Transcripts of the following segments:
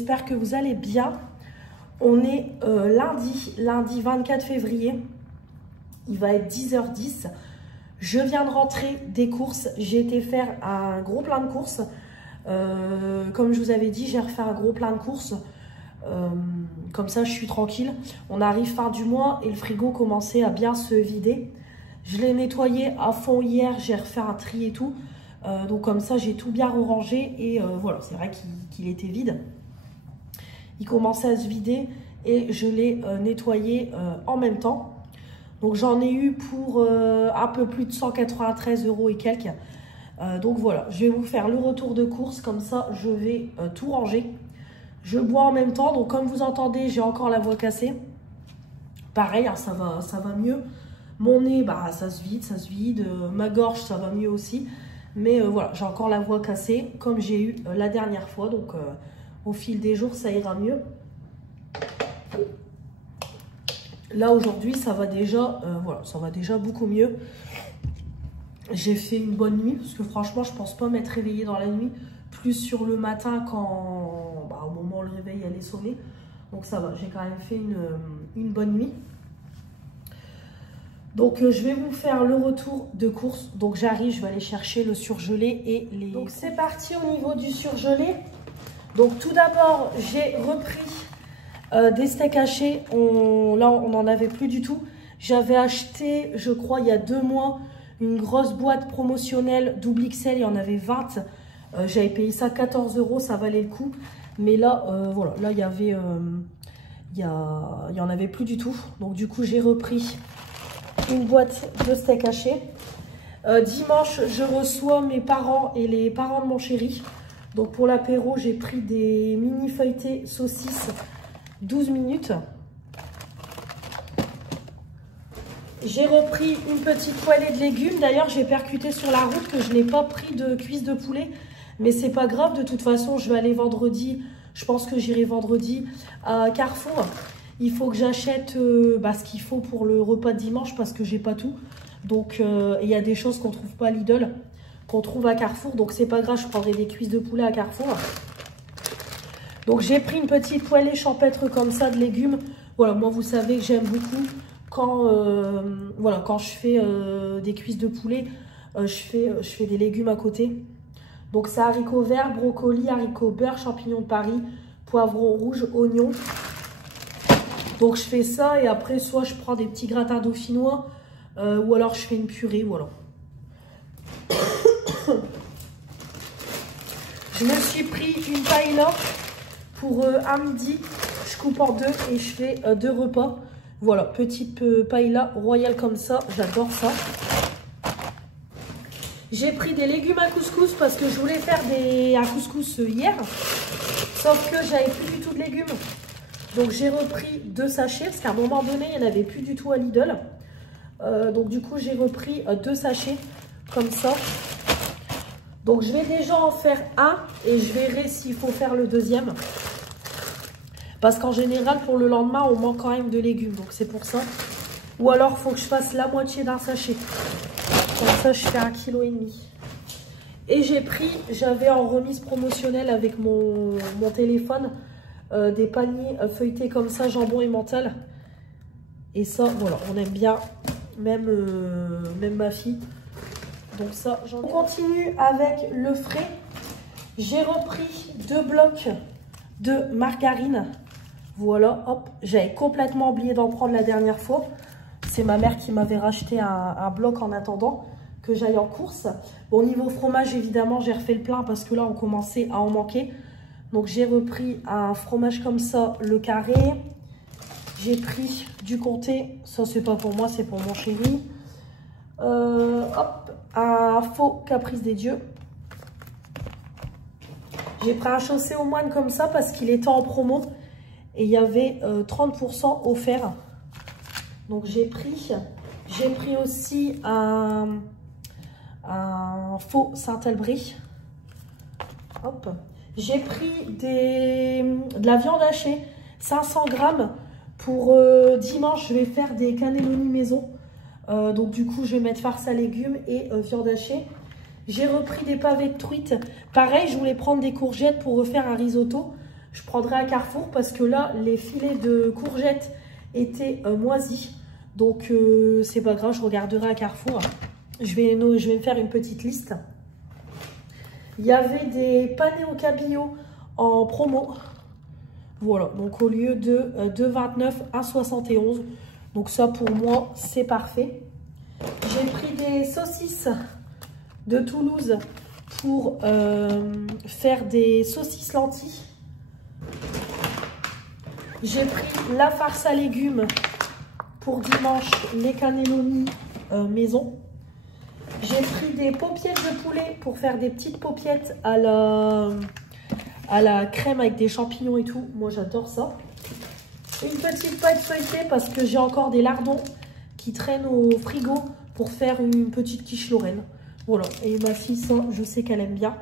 j'espère que vous allez bien. On est lundi 24 février, il va être 10h10. Je viens de rentrer des courses, j'ai été faire un gros plein de courses. Comme je vous avais dit, j'ai refait un gros plein de courses. Comme ça, je suis tranquille. On arrive fin du mois et le frigo commençait à bien se vider. Je l'ai nettoyé à fond hier, j'ai refait un tri et tout. Donc comme ça, j'ai tout bien rangé et voilà, c'est vrai qu'il était vide. Il commençait à se vider et je l'ai nettoyé en même temps. Donc j'en ai eu pour un peu plus de 193 € et quelques. Donc voilà, je vais vous faire le retour de course, comme ça je vais tout ranger. Je bois en même temps, donc comme vous entendez, j'ai encore la voix cassée. Pareil, hein, ça va mieux. Mon nez, bah, ça se vide. Ma gorge, ça va mieux aussi. Mais voilà, j'ai encore la voix cassée, comme j'ai eu la dernière fois. Donc au fil des jours, ça ira mieux. Là, aujourd'hui, ça va déjà, voilà, ça va déjà beaucoup mieux. J'ai fait une bonne nuit, parce que franchement, je pense pas m'être réveillée dans la nuit. Plus sur le matin, quand, bah, au moment où le réveil allait sonner. Donc ça va, j'ai quand même fait une bonne nuit. Donc je vais vous faire le retour de course. Donc j'arrive, je vais aller chercher le surgelé et les... Donc c'est parti au niveau du surgelé. Donc tout d'abord, j'ai repris des steaks hachés. Là, on n'en avait plus du tout. J'avais acheté, je crois, il y a 2 mois, une grosse boîte promotionnelle double XL. Il y en avait 20. J'avais payé ça 14 €, ça valait le coup. Mais là, voilà, là, il y en avait plus du tout. Donc du coup, j'ai repris une boîte de steak haché. Dimanche, je reçois mes parents et les parents de mon chéri. Donc pour l'apéro, j'ai pris des mini feuilletés saucisses 12 minutes. J'ai repris une petite poêlée de légumes. D'ailleurs, j'ai percuté sur la route que je n'ai pas pris de cuisse de poulet. Mais c'est pas grave, de toute façon, je vais aller vendredi. Je pense que j'irai vendredi à Carrefour. Il faut que j'achète ce qu'il faut pour le repas de dimanche parce que j'ai pas tout. Donc, il y a des choses qu'on trouve pas à Lidl, qu'on trouve à Carrefour. Donc, c'est pas grave, je prendrai des cuisses de poulet à Carrefour. Donc, j'ai pris une petite poêlée champêtre comme ça de légumes. Voilà, moi, vous savez que j'aime beaucoup quand, voilà, quand je fais des cuisses de poulet, je fais des légumes à côté. Donc, c'est haricots verts, brocolis, haricots beurre, champignons de Paris, poivrons rouges, oignons. Donc je fais ça et après soit je prends des petits gratins dauphinois ou alors je fais une purée, voilà. Je me suis pris une paella pour à midi. Je coupe en 2 et je fais 2 repas. Voilà, petite paella royale comme ça, j'adore ça. J'ai pris des légumes à couscous parce que je voulais faire un couscous hier. Sauf que j'avais plus du tout de légumes. Donc j'ai repris 2 sachets parce qu'à un moment donné, il n'y en avait plus du tout à Lidl. Donc du coup, j'ai repris 2 sachets comme ça. Donc je vais déjà en faire un et je verrai s'il faut faire le deuxième. Parce qu'en général, pour le lendemain, on manque quand même de légumes. Donc c'est pour ça. Ou alors, il faut que je fasse la moitié d'un sachet. Comme ça, je fais 1,5 kg. Et j'ai pris, j'avais en remise promotionnelle avec mon téléphone, des paniers feuilletés comme ça, jambon et mental. Et ça, voilà, on aime bien, même ma fille. Donc ça, j'en ai. On continue avec le frais. J'ai repris 2 blocs de margarine. Voilà, hop, j'avais complètement oublié d'en prendre la dernière fois. C'est ma mère qui m'avait racheté un bloc en attendant que j'aille en course. Bon, niveau fromage, évidemment, j'ai refait le plein parce que là, on commençait à en manquer. Donc, j'ai repris un fromage comme ça, le carré. J'ai pris du comté. Ça, c'est pas pour moi, c'est pour mon chéri. Hop, un faux caprice des dieux. J'ai pris un chaussé aux moines comme ça parce qu'il était en promo. Et il y avait 30% offert. Donc, j'ai pris aussi un faux Saint-Elbry. Hop. J'ai pris de la viande hachée, 500 grammes. Pour dimanche, je vais faire des cannelloni maison. Donc du coup, je vais mettre farce à légumes et viande hachée. J'ai repris des pavés de truite. Pareil, je voulais prendre des courgettes pour refaire un risotto. je prendrai à Carrefour parce que là, les filets de courgettes étaient moisis. Donc, c'est pas grave, je regarderai à Carrefour. Je vais me faire une petite liste. Il y avait des panais au cabillaud en promo. Voilà, donc au lieu de 2,29 à 71. Donc ça, pour moi, c'est parfait. J'ai pris des saucisses de Toulouse pour faire des saucisses lentilles. J'ai pris la farce à légumes pour dimanche, les cannelloni maison. J'ai pris des paupiettes de poulet pour faire des petites paupiettes à la crème avec des champignons et tout. Moi, j'adore ça. Une petite pâte feuilletée parce que j'ai encore des lardons qui traînent au frigo pour faire une petite quiche Lorraine. Voilà. Et ma fille, ça, je sais qu'elle aime bien.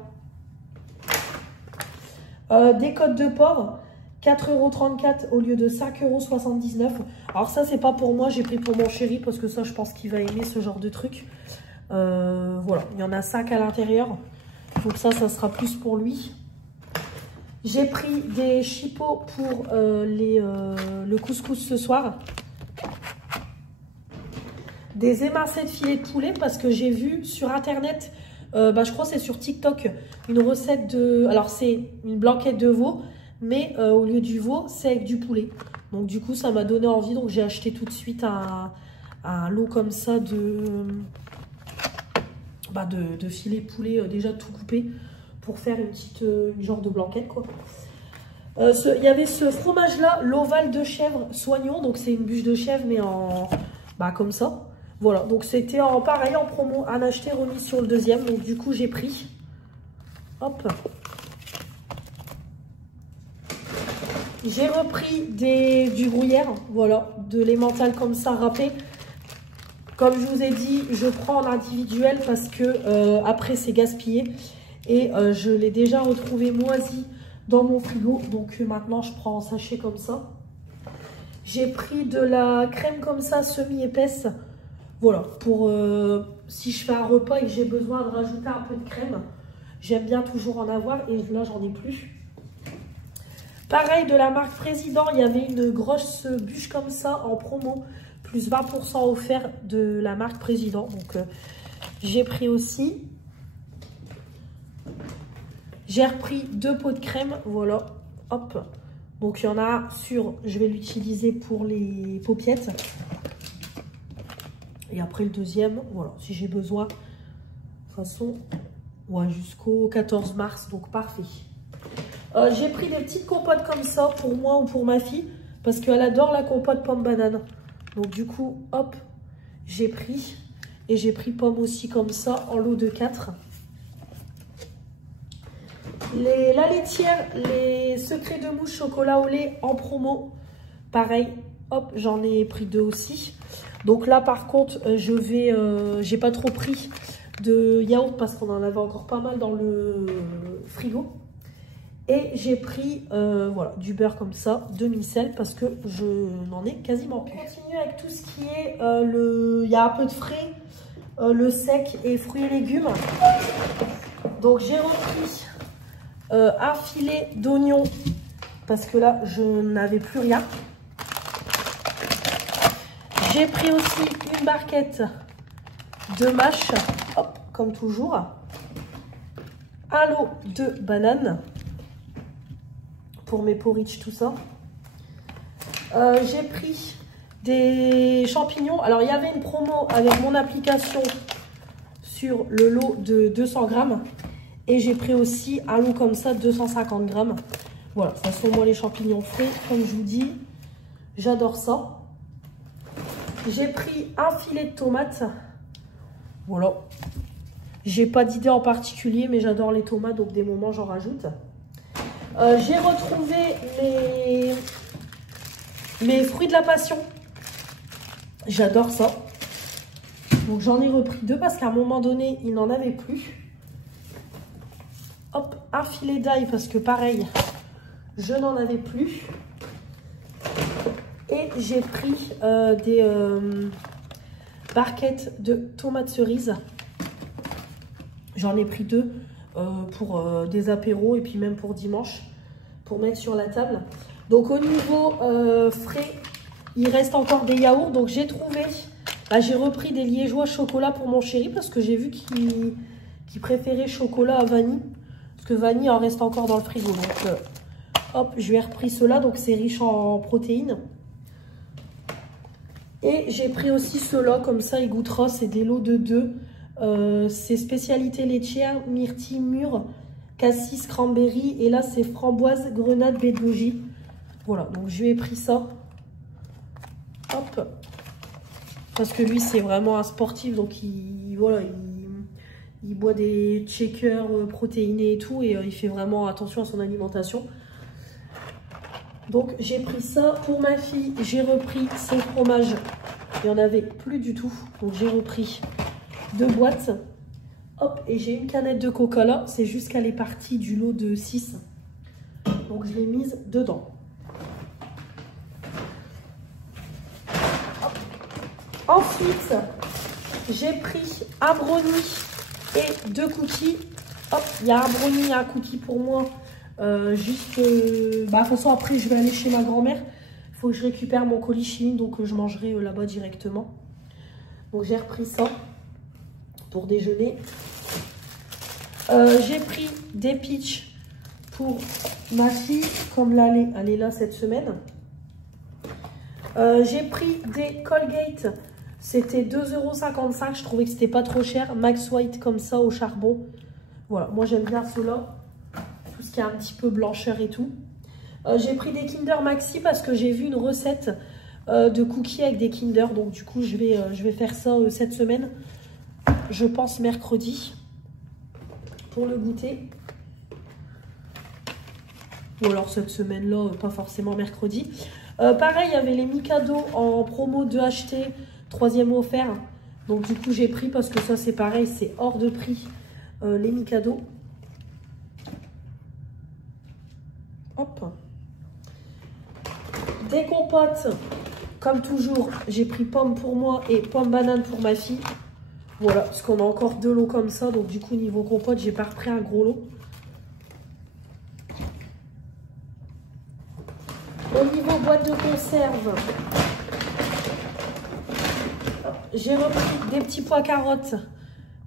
Des côtes de porc. 4,34 € au lieu de 5,79 €. Alors ça, c'est pas pour moi, j'ai pris pour mon chéri parce que ça, je pense qu'il va aimer ce genre de truc. Voilà, il y en a 5 à l'intérieur. Donc ça sera plus pour lui. J'ai pris des chipots pour le couscous ce soir. Des émincés de filet de poulet parce que j'ai vu sur internet, je crois que c'est sur TikTok, une recette de... Alors c'est une blanquette de veau. Mais au lieu du veau, c'est avec du poulet. Donc du coup, ça m'a donné envie. Donc j'ai acheté tout de suite un lot comme ça de filet poulet déjà tout coupé pour faire une genre de blanquette quoi. Il y avait ce fromage là, l'ovale de chèvre soignon. Donc c'est une bûche de chèvre mais en comme ça. Voilà, donc c'était pareil en promo, un acheté remis sur le deuxième. Donc du coup, j'ai pris. Hop. J'ai repris du gruyère, voilà, de l'emmental comme ça râpé. Comme je vous ai dit, je prends en individuel parce que après c'est gaspillé. Et je l'ai déjà retrouvé moisi dans mon frigo. Donc maintenant je prends en sachet comme ça. J'ai pris de la crème comme ça, semi-épaisse. Voilà, pour si je fais un repas et que j'ai besoin de rajouter un peu de crème. J'aime bien toujours en avoir et là j'en ai plus. Pareil, de la marque Président, il y avait une grosse bûche comme ça en promo, plus 20% offert de la marque Président. Donc, j'ai pris aussi. J'ai repris 2 pots de crème, voilà, hop. Donc, il y en a je vais l'utiliser pour les paupiettes. Et après, le deuxième, voilà, si j'ai besoin. De toute façon, ouais, jusqu'au 14 mars, donc parfait. J'ai pris des petites compotes comme ça pour moi ou pour ma fille parce qu'elle adore la compote pomme banane. Donc du coup, hop, j'ai pris. Et j'ai pris pomme aussi comme ça en lot de 4. La laitière, les secrets de mouche chocolat au lait en promo. Pareil, hop, j'en ai pris 2 aussi. Donc là par contre, j'ai pas trop pris de yaourt parce qu'on en avait encore pas mal dans le frigo. Et j'ai pris voilà, du beurre comme ça, demi-sel, parce que je n'en ai quasiment plus. On continue avec tout ce qui est il y a un peu de frais, le sec et fruits et légumes. Donc j'ai repris un filet d'oignon, parce que là, je n'avais plus rien. J'ai pris aussi une barquette de mâche, hop, comme toujours. Un lot de bananes. Pour mes porridge, tout ça. J'ai pris des champignons. Alors, il y avait une promo avec mon application sur le lot de 200 grammes. Et j'ai pris aussi un lot comme ça, 250 grammes. Voilà, de toute façon, moi, les champignons frais, comme je vous dis, j'adore ça. J'ai pris un filet de tomates. Voilà. J'ai pas d'idée en particulier, mais j'adore les tomates, donc des moments, j'en rajoute. J'ai retrouvé mes fruits de la passion. J'adore ça. Donc j'en ai repris 2 parce qu'à un moment donné, il n'en avait plus. Hop, un filet d'ail parce que pareil, je n'en avais plus. Et j'ai pris des barquettes de tomates cerises. J'en ai pris 2 pour des apéros et puis même pour dimanche. pour mettre sur la table. Donc au niveau frais, il reste encore des yaourts. Donc j'ai trouvé, j'ai repris des liégeois chocolat pour mon chéri parce que j'ai vu qu'il préférait chocolat à vanille. Parce que vanille en reste encore dans le frigo. Donc hop, je lui ai repris cela. Donc c'est riche en protéines. Et j'ai pris aussi cela, comme ça il goûtera. C'est des lots de 2. C'est spécialité laitière, myrtille mûre, cassis, cranberry. Et là c'est framboise, grenade, baie de goji. Voilà, donc je lui ai pris ça. Hop. Parce que lui c'est vraiment un sportif. Donc voilà, il boit des shakers protéinés et tout. Et il fait vraiment attention à son alimentation. Donc j'ai pris ça. Pour ma fille, j'ai repris son fromage. Il n'y en avait plus du tout. Donc j'ai repris 2 boîtes. Hop, et j'ai une canette de coca là. C'est juste qu'elle est partie du lot de 6. Donc je l'ai mise dedans. Hop. Ensuite, j'ai pris un brownie et 2 cookies. Hop, il y a un brownie et un cookie pour moi. De toute façon après je vais aller chez ma grand-mère. Il faut que je récupère mon colis Chine, donc je mangerai là-bas directement. Donc j'ai repris ça pour déjeuner. J'ai pris des peach pour ma fille, comme là elle est là cette semaine. J'ai pris des Colgate, c'était 2,55 €, je trouvais que c'était pas trop cher. Max White comme ça au charbon. Voilà, moi j'aime bien ceux-là. Tout ce qui est un petit peu blancheur et tout. J'ai pris des Kinder Maxi parce que j'ai vu une recette de cookies avec des Kinder. Donc du coup, je vais faire ça cette semaine. Je pense mercredi. Pour le goûter. Ou alors cette semaine-là, pas forcément mercredi. Pareil, il y avait les Mikado en promo 2 achetés, 3e offert. Donc du coup, j'ai pris parce que ça, c'est pareil, c'est hors de prix, les Mikado. Hop. Des compotes, comme toujours, j'ai pris pomme pour moi et pomme banane pour ma fille. Voilà, parce qu'on a encore 2 lots comme ça. Donc du coup, niveau compote, j'ai pas repris un gros lot. Au niveau boîte de conserve, j'ai repris des petits pois carottes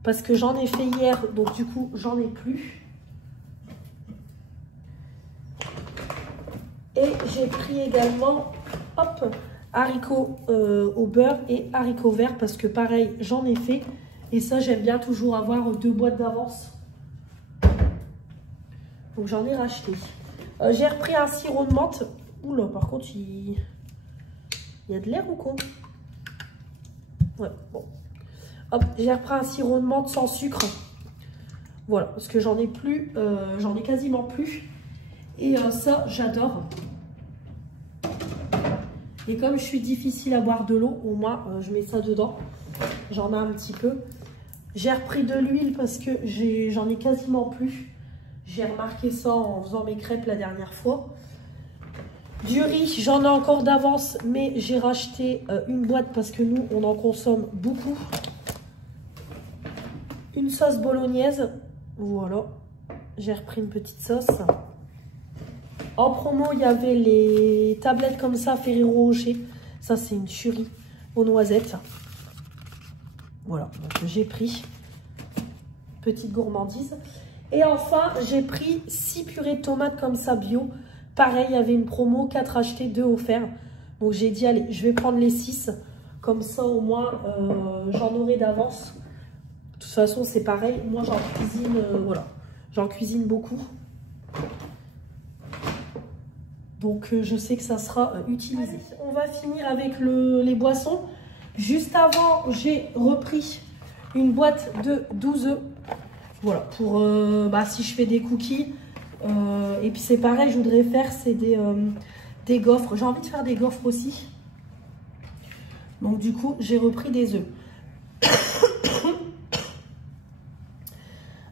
parce que j'en ai fait hier. Donc du coup, j'en ai plus. Et j'ai pris également, hop, haricots au beurre et haricots verts parce que pareil, j'en ai fait. Et ça, j'aime bien toujours avoir 2 boîtes d'avance. Donc j'en ai racheté. J'ai repris un sirop de menthe. Oula, par contre, il y a de l'air ou quoi? Ouais, bon. Hop, j'ai repris un sirop de menthe sans sucre. Voilà, parce que j'en ai plus, j'en ai quasiment plus. Et ça, j'adore. Et comme je suis difficile à boire de l'eau, au moins, je mets ça dedans. J'en ai un petit peu. J'ai repris de l'huile parce que j'en ai quasiment plus. J'ai remarqué ça en faisant mes crêpes la dernière fois. Du riz, j'en ai encore d'avance, mais j'ai racheté une boîte parce que nous, on en consomme beaucoup. Une sauce bolognaise. Voilà. J'ai repris une petite sauce. En promo, il y avait les tablettes comme ça, Ferrero Rocher. Ça, c'est une tuerie aux noisettes. Voilà, donc j'ai pris. Petite gourmandise. Et enfin, j'ai pris 6 purées de tomates comme ça bio. Pareil, il y avait une promo, 4 achetés, 2 offerts. Donc j'ai dit, allez, je vais prendre les 6. Comme ça, au moins, j'en aurai d'avance. De toute façon, c'est pareil. Moi, j'en cuisine, voilà. J'en cuisine beaucoup. Donc, je sais que ça sera utilisé. On va finir avec les boissons. Juste avant, j'ai repris une boîte de 12 œufs. Voilà, pour si je fais des cookies. Et puis c'est pareil, je voudrais faire, c'est des gaufres. J'ai envie de faire des gaufres aussi. Donc du coup, j'ai repris des œufs.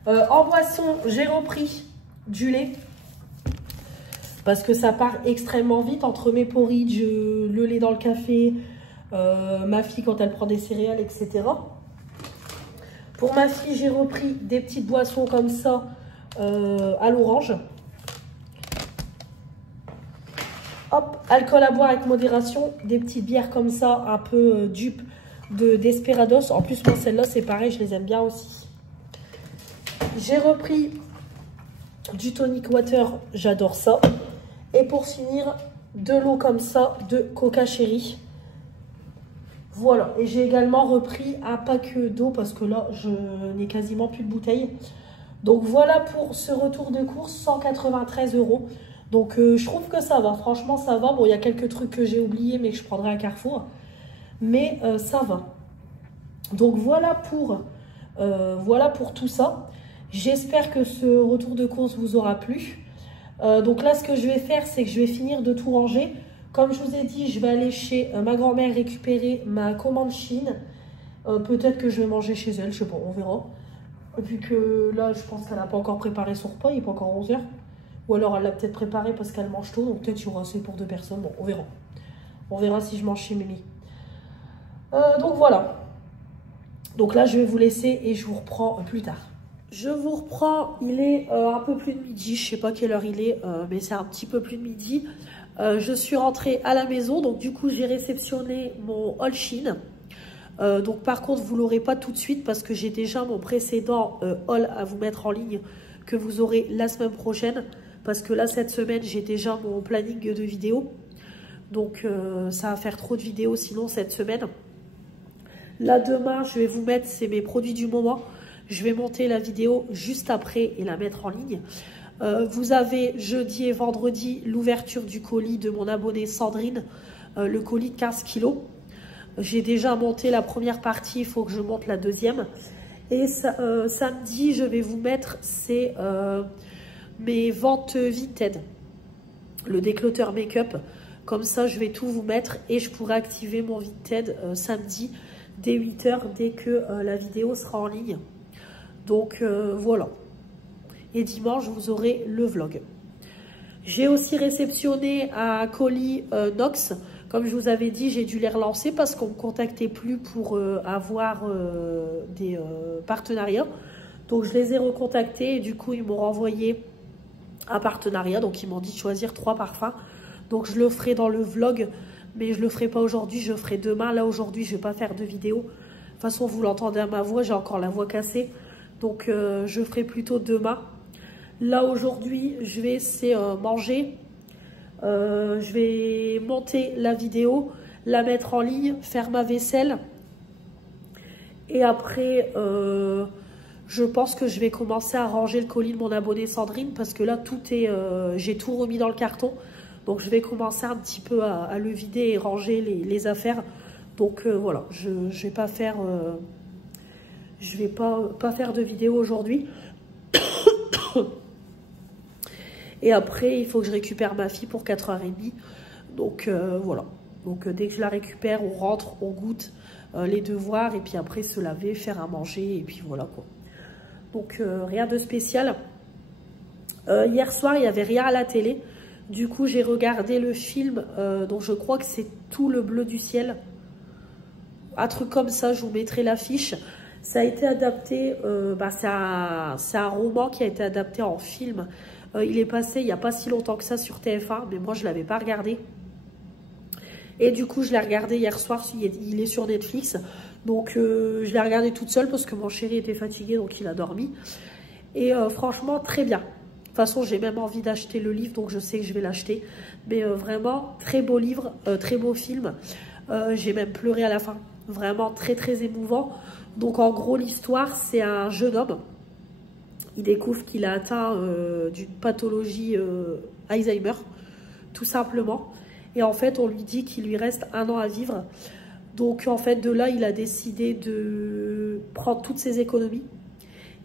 En boisson, j'ai repris du lait. Parce que ça part extrêmement vite entre mes porridge, le lait dans le café, ma fille quand elle prend des céréales, etc. Pour ma fille, j'ai repris des petites boissons comme ça à l'orange. Hop, alcool à boire avec modération. Des petites bières comme ça, un peu dupes de Desperados. En plus, moi, celles-là, c'est pareil, je les aime bien aussi. J'ai repris du tonic water, j'adore ça. Et pour finir, de l'eau comme ça de Coca Cherry. Voilà, et j'ai également repris un pack d'eau parce que là, je n'ai quasiment plus de bouteilles. Donc voilà pour ce retour de course, 193 €. Donc je trouve que ça va, franchement ça va. Bon, il y a quelques trucs que j'ai oubliés mais que je prendrai à Carrefour. Mais ça va. Donc voilà pour tout ça. J'espère que ce retour de course vous aura plu. Donc là, ce que je vais faire, c'est que je vais finir de tout ranger. Comme je vous ai dit, je vais aller chez ma grand-mère récupérer ma commande Chine. Peut-être que je vais manger chez elle, je sais pas, on verra. Vu que là, je pense qu'elle n'a pas encore préparé son repas, il n'est pas encore 11 h. Ou alors elle l'a peut-être préparé parce qu'elle mange tôt, donc peut-être qu'il y aura assez pour 2 personnes. Bon, on verra. On verra si je mange chez Mimi. Donc voilà. Donc là, je vais vous laisser et je vous reprends plus tard. Je vous reprends, il est un peu plus de midi, je sais pas quelle heure il est, mais c'est un petit peu plus de midi. Je suis rentrée à la maison, donc du coup j'ai réceptionné mon haul Chine. Donc par contre vous l'aurez pas tout de suite parce que j'ai déjà mon précédent haul à vous mettre en ligne que vous aurez la semaine prochaine. Parce que là cette semaine j'ai déjà mon planning de vidéos. Donc ça va faire trop de vidéos sinon cette semaine. Là demain je vais vous mettre, c'est mes produits du moment. Je vais monter la vidéo juste après et la mettre en ligne. Vous avez jeudi et vendredi l'ouverture du colis de mon abonnée Sandrine, le colis de 15 kg. J'ai déjà monté la première partie, il faut que je monte la deuxième. Et samedi, je vais vous mettre mes ventes Vinted, le décloteur make-up. Comme ça, je vais tout vous mettre et je pourrai activer mon Vinted samedi dès 8 h dès que la vidéo sera en ligne. Donc voilà. Et dimanche, vous aurez le vlog. J'ai aussi réceptionné un colis Nox. Comme je vous avais dit, j'ai dû les relancer parce qu'on ne me contactait plus pour avoir des partenariats. Donc je les ai recontactés et du coup, ils m'ont renvoyé un partenariat. Donc ils m'ont dit de choisir 3 parfums. Donc je le ferai dans le vlog, mais je ne le ferai pas aujourd'hui, je le ferai demain. Là, aujourd'hui, je ne vais pas faire de vidéo. De toute façon, vous l'entendez à ma voix, j'ai encore la voix cassée. Donc je ferai plutôt demain. Là aujourd'hui je vais essayer manger, je vais monter la vidéo, la mettre en ligne, faire ma vaisselle. Et après je pense que je vais commencer à ranger le colis de mon abonnée Sandrine. Parce que là tout est, j'ai tout remis dans le carton. Donc je vais commencer un petit peu à le vider et ranger les affaires. Donc voilà, je vais pas faire... je vais pas faire de vidéo aujourd'hui. Et après, il faut que je récupère ma fille pour 4 h 30. Donc voilà. Donc dès que je la récupère, on rentre, on goûte les devoirs. Et puis après, se laver, faire à manger. Et puis voilà quoi. Donc rien de spécial. Hier soir, il n'y avait rien à la télé. Du coup, j'ai regardé le film dont je crois que c'est Tout le bleu du ciel. Un truc comme ça, je vous mettrai l'affiche. Ça a été adapté, c'est un roman qui a été adapté en film. Il est passé il n'y a pas si longtemps que ça sur TF1, mais moi je ne l'avais pas regardé. Et du coup je l'ai regardé hier soir, il est sur Netflix. Donc je l'ai regardé toute seule parce que mon chéri était fatigué, donc il a dormi. Et franchement très bien. De toute façon j'ai même envie d'acheter le livre, donc je sais que je vais l'acheter. Mais vraiment très beau livre, très beau film. J'ai même pleuré à la fin. Vraiment très très émouvant. Donc en gros l'histoire c'est un jeune homme. Il découvre qu'il a atteint d'une pathologie Alzheimer, tout simplement. Et en fait on lui dit qu'il lui reste 1 an à vivre. Donc en fait de là il a décidé de prendre toutes ses économies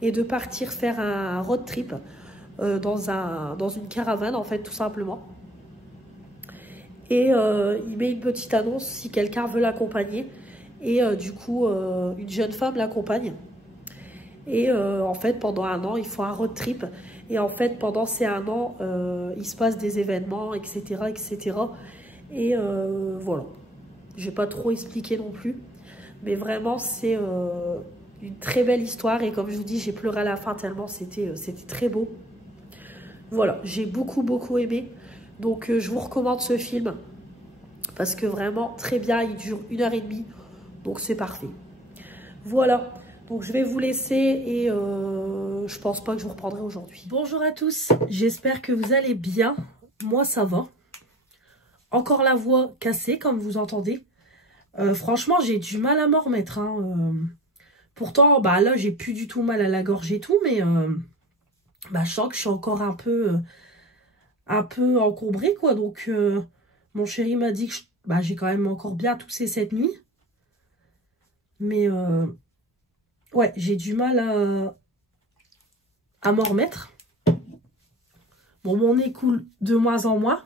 et de partir faire un road trip dans une caravane en fait tout simplement. Et il met une petite annonce si quelqu'un veut l'accompagner. Et du coup, une jeune femme l'accompagne. Et en fait, pendant 1 an, ils font un road trip. Et en fait, pendant ces 1 an, il se passe des événements, etc. etc. Et voilà. Je ne vais pas trop expliquer non plus. Mais vraiment, c'est une très belle histoire. Et comme je vous dis, j'ai pleuré à la fin tellement c'était très beau. Voilà, j'ai beaucoup aimé. Donc je vous recommande ce film. Parce que vraiment très bien, il dure 1h30. Donc c'est parfait. Voilà. Donc je vais vous laisser et je pense pas que je vous reprendrai aujourd'hui. Bonjour à tous, j'espère que vous allez bien. Moi ça va. Encore la voix cassée comme vous entendez. Franchement j'ai du mal à m'en remettre. Hein. Pourtant bah là j'ai plus du tout mal à la gorge et tout. Mais bah, je sens que je suis encore un peu encombrée quoi. Donc mon chéri m'a dit que bah, j'ai quand même encore bien toussé cette nuit. Mais ouais, j'ai du mal à m'en remettre. Bon, mon nez coule de moins en moins.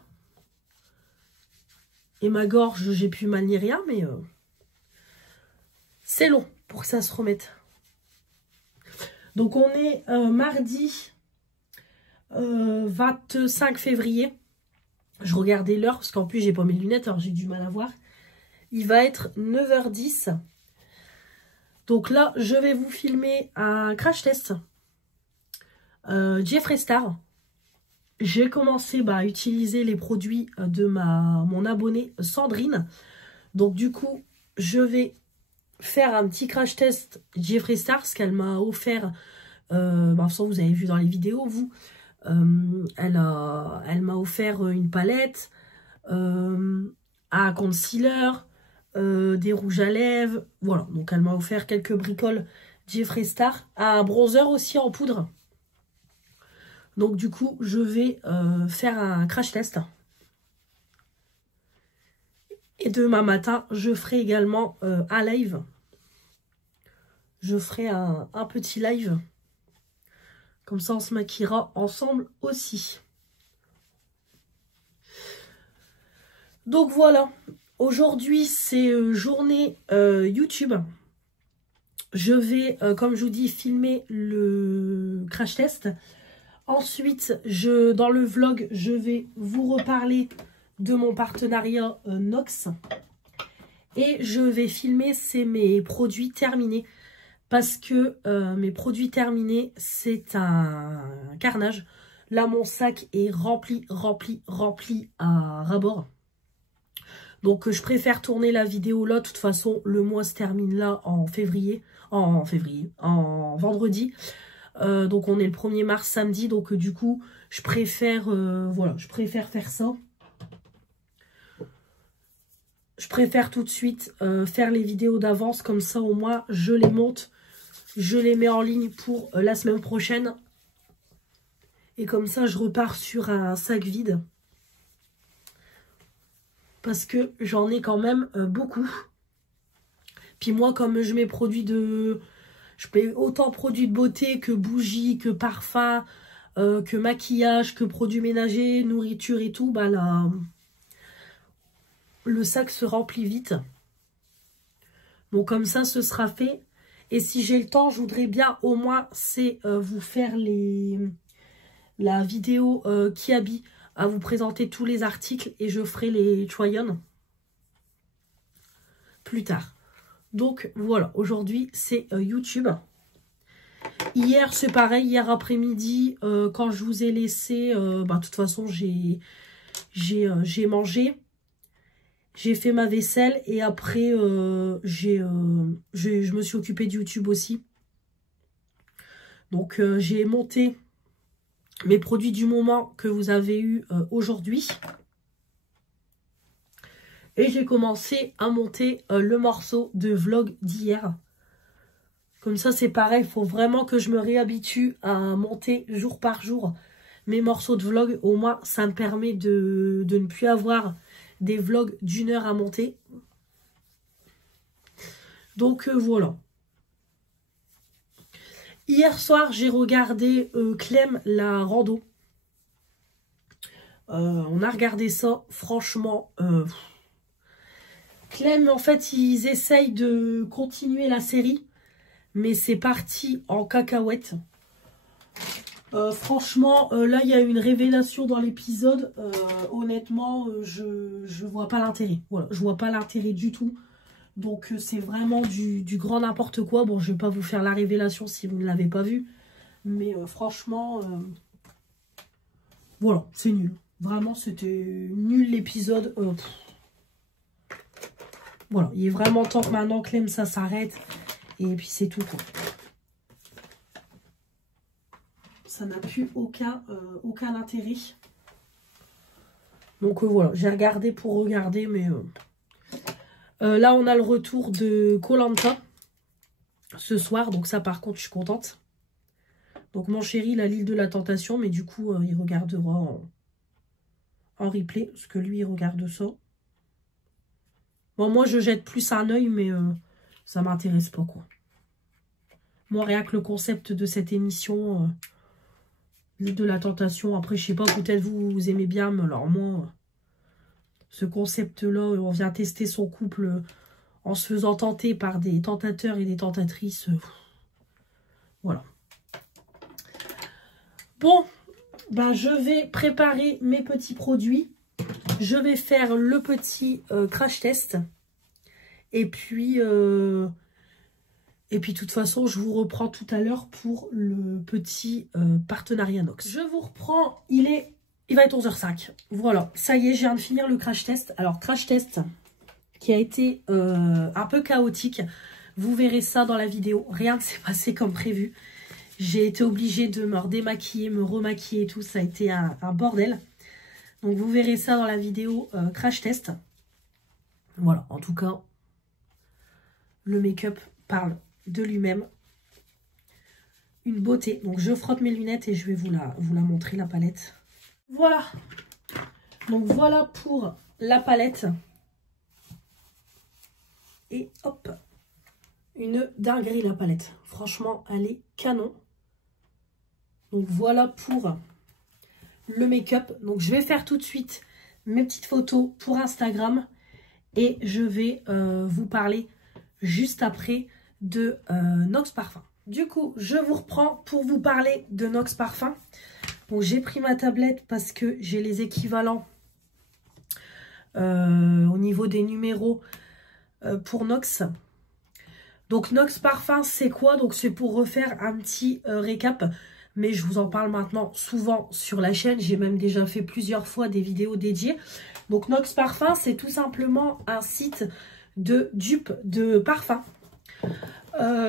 Et ma gorge, j'ai plus mal ni rien, mais c'est long pour que ça se remette. Donc, on est mardi 25 février. Je regardais l'heure, parce qu'en plus, j'ai pas mes lunettes, alors j'ai du mal à voir. Il va être 9h10. Donc là, je vais vous filmer un crash test. Jeffree Star. J'ai commencé à utiliser les produits de mon abonnée Sandrine. Donc du coup, je vais faire un petit crash test Jeffree Star, ce qu'elle m'a offert. Vous avez vu dans les vidéos, vous. Elle m'a offert une palette, un concealer, des rouges à lèvres. Voilà, donc elle m'a offert quelques bricoles Jeffree Star. Un bronzer aussi en poudre. Donc du coup, je vais faire un crash test. Et demain matin, je ferai également un live. Je ferai un petit live. Comme ça, on se maquillera ensemble aussi. Donc voilà. Aujourd'hui, c'est journée YouTube. Je vais, comme je vous dis, filmer le crash test. Ensuite, dans le vlog, je vais vous reparler de mon partenariat Nox. Et je vais filmer, c'est mes produits terminés. Parce que mes produits terminés, c'est un carnage. Là, mon sac est rempli à ras-bord. Donc, je préfère tourner la vidéo là. De toute façon, le mois se termine là en vendredi. Donc on est le 1er mars samedi, donc du coup je préfère faire ça. Je préfère tout de suite faire les vidéos d'avance, comme ça au moins je les monte, je les mets en ligne pour la semaine prochaine. Et comme ça je repars sur un sac vide. Parce que j'en ai quand même beaucoup. Puis moi comme je mets produits de... Je paye autant produits de beauté que bougies, que parfums, que maquillage, que produits ménagers, nourriture et tout. Bah là, le sac se remplit vite. Donc comme ça, ce sera fait. Et si j'ai le temps, je voudrais bien au moins, c'est vous faire la vidéo Kiabi, à vous présenter tous les articles. Et je ferai les try-on plus tard. Donc voilà, aujourd'hui c'est YouTube. Hier c'est pareil, hier après-midi, quand je vous ai laissé, de toute façon j'ai mangé, j'ai fait ma vaisselle et après je me suis occupée de YouTube aussi. Donc j'ai monté mes produits du moment que vous avez eu aujourd'hui. Et j'ai commencé à monter le morceau de vlog d'hier. Comme ça, c'est pareil. Il faut vraiment que je me réhabitue à monter jour par jour mes morceaux de vlog. Au moins, ça me permet de ne plus avoir des vlogs d'1 heure à monter. Donc, voilà. Hier soir, j'ai regardé Clem la rando. On a regardé ça. Franchement... Clem, en fait, ils essayent de continuer la série, mais c'est parti en cacahuète. Franchement, là, il y a une révélation dans l'épisode. Honnêtement, je vois pas l'intérêt. Voilà, je vois pas l'intérêt du tout. Donc, c'est vraiment du grand n'importe quoi. Bon, je vais pas vous faire la révélation si vous ne l'avez pas vu. Mais franchement, voilà, c'est nul. Vraiment, c'était nul l'épisode. Voilà, il est vraiment temps que maintenant Clem, ça s'arrête. Et puis c'est tout, quoi. Ça n'a plus aucun intérêt. Donc voilà, j'ai regardé pour regarder, mais... là, on a le retour de Koh-Lanta ce soir. Donc ça, par contre, je suis contente. Donc mon chéri, il a l'île de la tentation. Mais du coup, il regardera en replay. Parce que lui, il regarde ça. Bon, moi, je jette plus un œil, mais ça m'intéresse pas, quoi. Moi, rien que le concept de cette émission, l'île de la tentation. Après, je sais pas, peut-être vous aimez bien, mais alors moi, ce concept-là, on vient tester son couple en se faisant tenter par des tentateurs et des tentatrices. Voilà. Bon, ben je vais préparer mes petits produits. Je vais faire le petit crash test. Et puis, de toute façon, je vous reprends tout à l'heure pour le petit partenariat Nox. Je vous reprends, il va être 11h05. Voilà, ça y est, je viens de finir le crash test. Alors, crash test qui a été un peu chaotique. Vous verrez ça dans la vidéo. Rien ne s'est passé comme prévu. J'ai été obligée de me redémaquiller, me remaquiller et tout. Ça a été un bordel. Donc, vous verrez ça dans la vidéo crash test. Voilà, en tout cas, le make-up parle de lui-même. Une beauté. Donc, je frotte mes lunettes et je vais vous la montrer, la palette. Voilà. Donc, voilà pour la palette. Et hop, une dinguerie la palette. Franchement, elle est canon. Donc, voilà pour le make-up. Donc, je vais faire tout de suite mes petites photos pour Instagram. Et je vais vous parler juste après de Nox Parfum. Du coup, je vous reprends pour vous parler de Nox Parfum. Donc, j'ai pris ma tablette parce que j'ai les équivalents au niveau des numéros pour Nox. Donc, Nox Parfum, c'est quoi? Donc, c'est pour refaire un petit récap. Mais je vous en parle maintenant souvent sur la chaîne. J'ai même déjà fait plusieurs fois des vidéos dédiées. Donc, Nox Parfum, c'est tout simplement un site de dupes de parfum.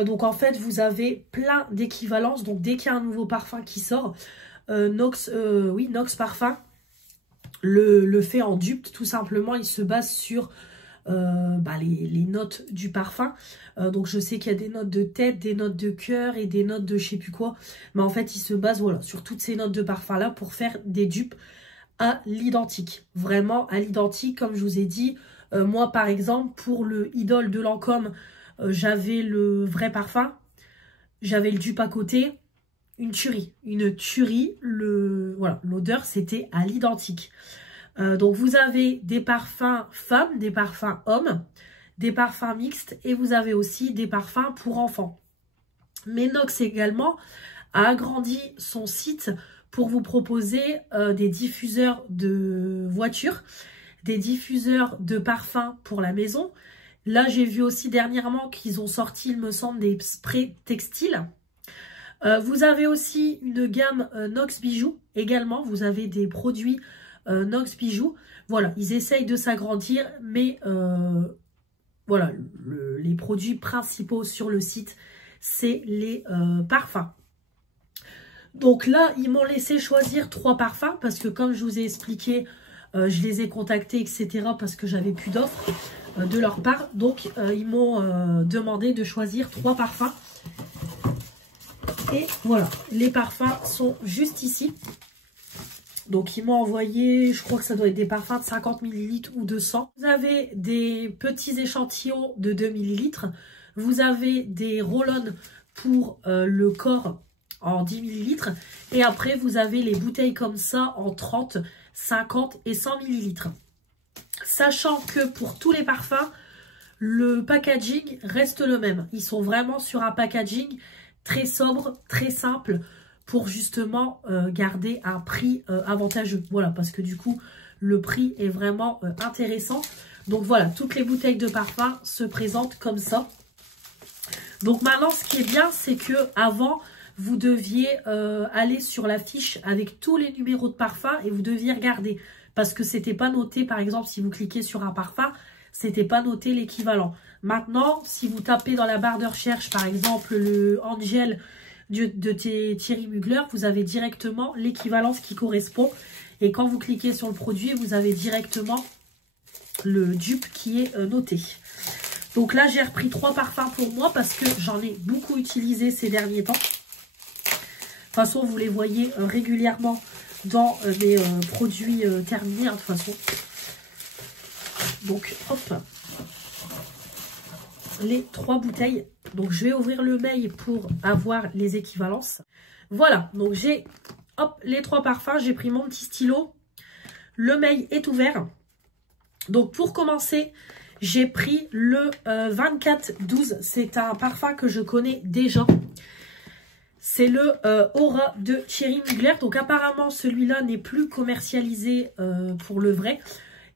Donc, en fait, vous avez plein d'équivalences. Donc, dès qu'il y a un nouveau parfum qui sort, Nox Parfum le fait en dupe. Tout simplement, il se base sur les notes du parfum. Donc, je sais qu'il y a des notes de tête, des notes de cœur et des notes de je sais plus quoi. Mais en fait, il se base sur toutes ces notes de parfum-là pour faire des dupes à l'identique. Vraiment à l'identique, comme je vous ai dit. Moi, par exemple, pour le Idole de Lancôme, j'avais le vrai parfum. J'avais le dupe à côté. Une tuerie. Une tuerie. L'odeur, c'était à l'identique. Donc, vous avez des parfums femmes, des parfums hommes, des parfums mixtes et vous avez aussi des parfums pour enfants. Mais Nox également a agrandi son site pour vous proposer des diffuseurs de voitures, des diffuseurs de parfums pour la maison. Là, j'ai vu aussi dernièrement qu'ils ont sorti, il me semble, des sprays textiles. Vous avez aussi une gamme Nox Bijoux également. Vous avez des produits Nox Bijoux. Voilà, ils essayent de s'agrandir, mais voilà, les produits principaux sur le site, c'est les parfums. Donc là, ils m'ont laissé choisir 3 parfums parce que comme je vous ai expliqué, je les ai contactés, etc. parce que j'avais plus d'offres de leur part. Donc, ils m'ont demandé de choisir 3 parfums. Et voilà, les parfums sont juste ici. Donc, ils m'ont envoyé, je crois que ça doit être des parfums de 50 ml ou 200. Vous avez des petits échantillons de 2 ml. Vous avez des roll-on pour le corps en 10 ml. Et après, vous avez les bouteilles comme ça en 30, 50 et 100 ml. Sachant que pour tous les parfums, le packaging reste le même. Ils sont vraiment sur un packaging très sobre, très simple, pour justement garder un prix avantageux. Voilà, parce que du coup, le prix est vraiment intéressant. Donc voilà, toutes les bouteilles de parfum se présentent comme ça. Donc maintenant, ce qui est bien, c'est que avant, vous deviez aller sur la fiche avec tous les numéros de parfum et vous deviez regarder. Parce que c'était pas noté, par exemple, si vous cliquez sur un parfum, c'était pas noté l'équivalent. Maintenant, si vous tapez dans la barre de recherche, par exemple, le Angel de Thierry Mugler, vous avez directement l'équivalence qui correspond. Et quand vous cliquez sur le produit, vous avez directement le dupe qui est noté. Donc là, j'ai repris 3 parfums pour moi parce que j'en ai beaucoup utilisé ces derniers temps. De toute façon, vous les voyez régulièrement dans mes produits terminés, hein, de toute façon. Donc, hop, les 3 bouteilles. Donc, je vais ouvrir le mail pour avoir les équivalences. Voilà, donc j'ai, hop, les 3 parfums. J'ai pris mon petit stylo. Le mail est ouvert. Donc, pour commencer, j'ai pris le 2412. C'est un parfum que je connais déjà. C'est le Aura de Thierry Mugler. Donc, apparemment, celui-là n'est plus commercialisé pour le vrai.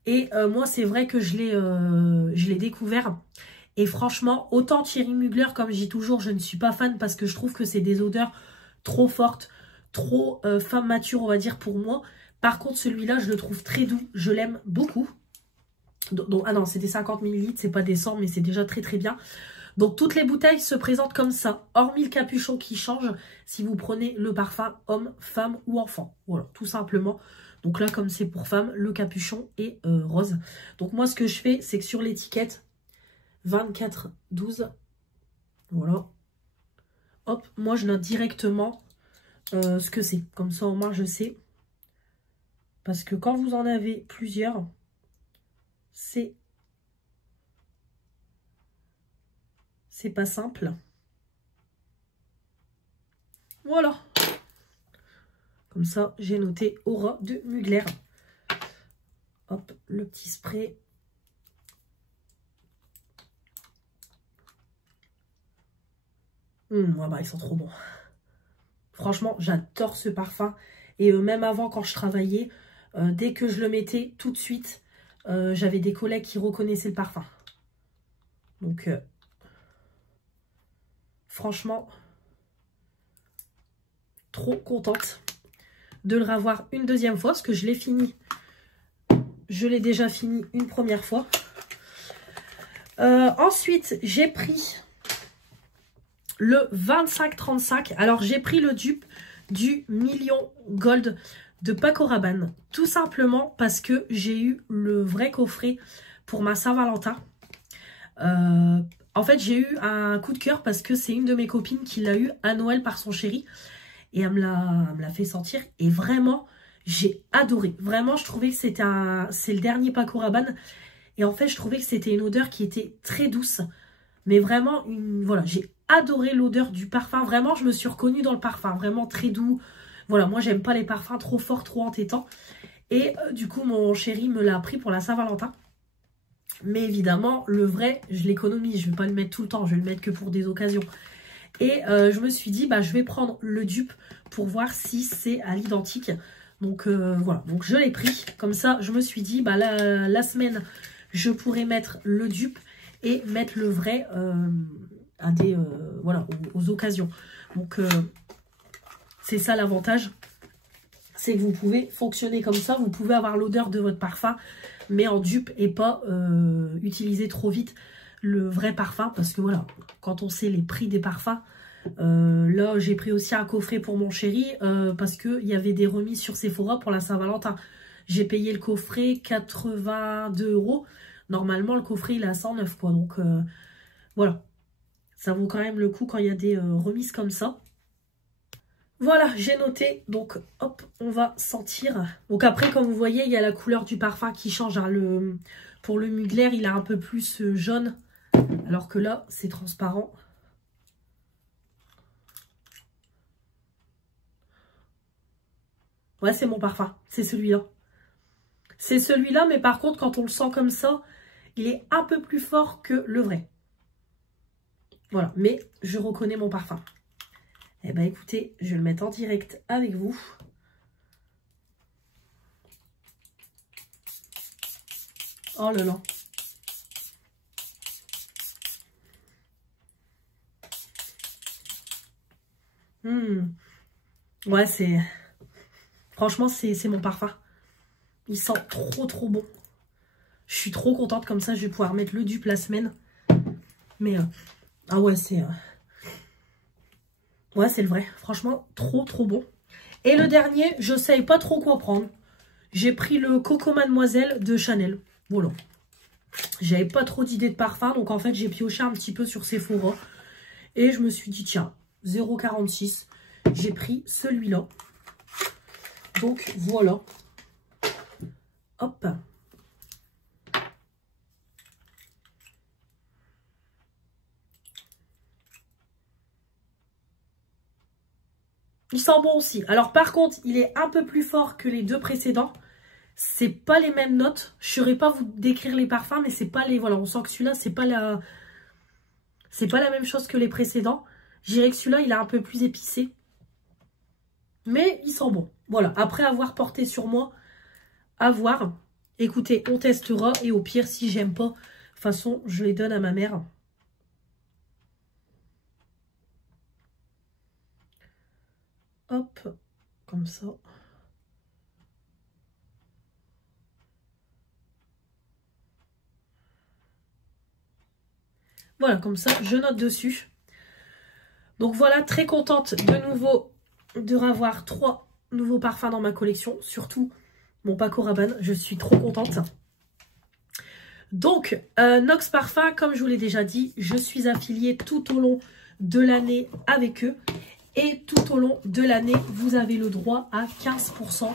Et moi, c'est vrai que je l'ai découvert. Et franchement, autant Thierry Mugler, comme je dis toujours, je ne suis pas fan parce que je trouve que c'est des odeurs trop fortes, trop femme mature, on va dire, pour moi. Par contre, celui-là, je le trouve très doux. Je l'aime beaucoup. Donc, ah non, c'est des 50 ml, c'est pas des 100, mais c'est déjà très très bien. Donc, toutes les bouteilles se présentent comme ça, hormis le capuchon qui change si vous prenez le parfum homme, femme ou enfant. Voilà, tout simplement. Donc là, comme c'est pour femme, le capuchon est rose. Donc moi, ce que je fais, c'est que sur l'étiquette 2412, voilà, hop, moi je note directement ce que c'est. Comme ça, au moins, je sais. Parce que quand vous en avez plusieurs, c'est pas simple. Voilà. Comme ça, j'ai noté Aura de Mugler. Hop, le petit spray. Ouais, bah, ils sont trop bons. Franchement, j'adore ce parfum. Et même avant, quand je travaillais, dès que je le mettais, tout de suite, j'avais des collègues qui reconnaissaient le parfum. Donc, franchement, trop contente de le revoir une deuxième fois, parce que je l'ai fini. Je l'ai déjà fini une première fois. Ensuite, j'ai pris le 2535. Alors, j'ai pris le dupe du Million Gold de Paco Rabanne. Tout simplement parce que j'ai eu le vrai coffret pour ma Saint-Valentin. En fait, j'ai eu un coup de cœur parce que c'est une de mes copines qui l'a eu à Noël par son chéri. Et elle me l'a fait sentir. Et vraiment, j'ai adoré. Vraiment, je trouvais que c'est le dernier Paco Rabanne. Et en fait, je trouvais que c'était une odeur qui était très douce. Mais vraiment, voilà, j'ai adoré l'odeur du parfum. Vraiment, je me suis reconnue dans le parfum. Vraiment très doux. Voilà, moi, j'aime pas les parfums trop forts, trop entêtants. Et du coup, mon chéri me l'a pris pour la Saint-Valentin. Mais évidemment, le vrai, je l'économise. Je ne vais pas le mettre tout le temps. Je vais le mettre que pour des occasions. Et je me suis dit, bah, je vais prendre le dupe pour voir si c'est à l'identique. Donc voilà, donc je l'ai pris. Comme ça, je me suis dit, bah, la semaine, je pourrais mettre le dupe et mettre le vrai à des, voilà, aux occasions. Donc c'est ça l'avantage. C'est que vous pouvez fonctionner comme ça. Vous pouvez avoir l'odeur de votre parfum, mais en dupe et pas utiliser trop vite le vrai parfum, parce que voilà, quand on sait les prix des parfums, là j'ai pris aussi un coffret pour mon chéri parce qu'il y avait des remises sur Sephora pour la Saint-Valentin. J'ai payé le coffret 82 €. Normalement le coffret il est à 109 quoi, donc voilà, ça vaut quand même le coup quand il y a des remises comme ça. Voilà, j'ai noté, donc hop, on va sentir. Donc après, comme vous voyez, il y a la couleur du parfum qui change, hein. Pour le Mugler, il a un peu plus jaune, alors que là, c'est transparent. Ouais, c'est mon parfum, c'est celui-là. C'est celui-là, mais par contre, quand on le sent comme ça, il est un peu plus fort que le vrai. Voilà, mais je reconnais mon parfum. Eh bien, écoutez, je vais le mettre en direct avec vous. Oh là là. Ouais, c'est... Franchement, c'est mon parfum. Il sent trop bon. Je suis trop contente, comme ça je vais pouvoir mettre le dupe la semaine. Mais, ah ouais, c'est... Ouais, c'est le vrai. Franchement, trop bon. Et le dernier, je ne savais pas trop quoi prendre. J'ai pris le Coco Mademoiselle de Chanel. Voilà. J'avais pas trop d'idées de parfum, donc en fait, j'ai pioché un petit peu sur Sephora. Et je me suis dit, tiens, 0,46. J'ai pris celui-là. Donc, voilà. Hop. Il sent bon aussi. Alors par contre, il est un peu plus fort que les deux précédents. C'est pas les mêmes notes. Je ne saurais pas vous décrire les parfums, mais c'est pas les... Voilà, on sent que celui-là, c'est pas la même chose que les précédents. Je dirais que celui-là, il est un peu plus épicé. Mais il sent bon. Voilà, après avoir porté sur moi, à voir. Écoutez, on testera. Et au pire, si j'aime pas, de toute façon, je les donne à ma mère. Hop, comme ça. Voilà, comme ça, je note dessus. Donc voilà, très contente de nouveau de revoir 3 nouveaux parfums dans ma collection. Surtout mon Paco Rabanne, je suis trop contente. Donc, Nox Parfum, comme je vous l'ai déjà dit, je suis affiliée tout au long de l'année avec eux. Et tout au long de l'année, vous avez le droit à 15%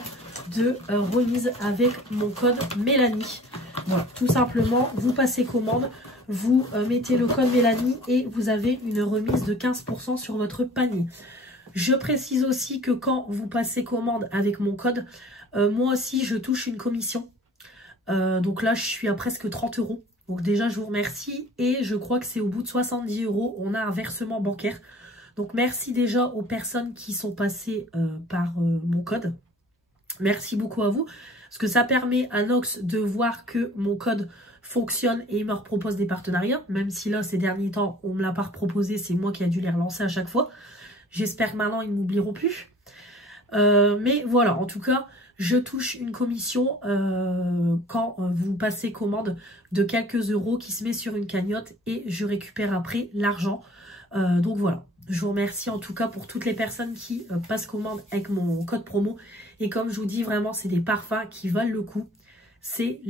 de remise avec mon code Mélanie. Voilà, tout simplement, vous passez commande, vous mettez le code Mélanie et vous avez une remise de 15% sur votre panier. Je précise aussi que quand vous passez commande avec mon code, moi aussi je touche une commission. Donc là, je suis à presque 30 €. Donc déjà, je vous remercie. Et je crois que c'est au bout de 70 €, on a un versement bancaire. Donc merci déjà aux personnes qui sont passées par mon code. Merci beaucoup à vous. Parce que ça permet à Nox de voir que mon code fonctionne et il me propose des partenariats. Même si là, ces derniers temps, on ne me l'a pas proposé. C'est moi qui ai dû les relancer à chaque fois. J'espère que maintenant, ils ne m'oublieront plus. Mais voilà, en tout cas, je touche une commission quand vous passez commande de quelques euros qui se met sur une cagnotte et je récupère après l'argent. Donc voilà, je vous remercie en tout cas pour toutes les personnes qui passent commande avec mon code promo. Et comme je vous dis, vraiment, c'est des parfums qui valent le coup. C'est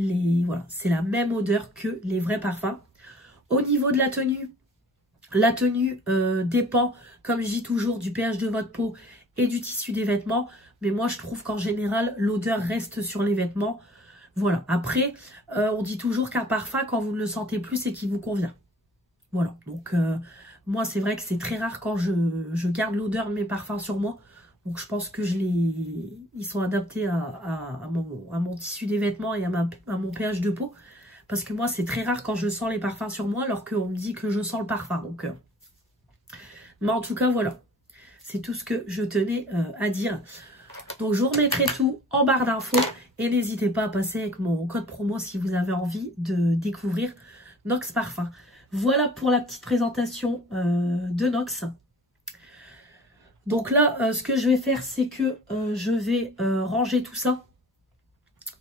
voilà, c'est la même odeur que les vrais parfums. Au niveau de la tenue dépend, comme je dis toujours, du pH de votre peau et du tissu des vêtements. Mais moi, je trouve qu'en général, l'odeur reste sur les vêtements. Voilà. Après, on dit toujours qu'un parfum, quand vous ne le sentez plus, c'est qu'il vous convient. Voilà. Donc, moi, c'est vrai que c'est très rare quand je garde l'odeur de mes parfums sur moi. Donc, je pense que ils sont adaptés à mon tissu des vêtements et à mon pH de peau. Parce que moi, c'est très rare quand je sens les parfums sur moi, alors qu'on me dit que je sens le parfum. Donc, mais en tout cas, voilà. C'est tout ce que je tenais à dire. Donc, je vous remettrai tout en barre d'infos. Et n'hésitez pas à passer avec mon code promo si vous avez envie de découvrir Nox Parfum. Voilà pour la petite présentation de Nox. Donc là, ce que je vais faire, c'est que je vais ranger tout ça.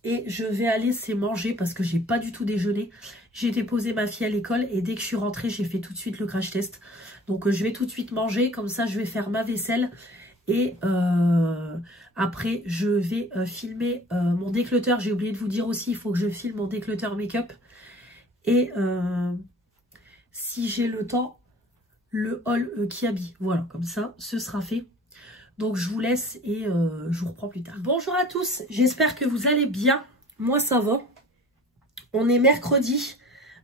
Et je vais aller manger parce que j'ai pas du tout déjeuné. J'ai déposé ma fille à l'école et dès que je suis rentrée, j'ai fait tout de suite le crash test. Donc je vais tout de suite manger. Comme ça, je vais faire ma vaisselle. Et après, je vais filmer mon décluteur. J'ai oublié de vous dire aussi, il faut que je filme mon décluteur make-up. Et si j'ai le temps, le haul qui habille. Voilà, comme ça, ce sera fait. Donc, je vous laisse et je vous reprends plus tard. Bonjour à tous, j'espère que vous allez bien. Moi, ça va. On est mercredi.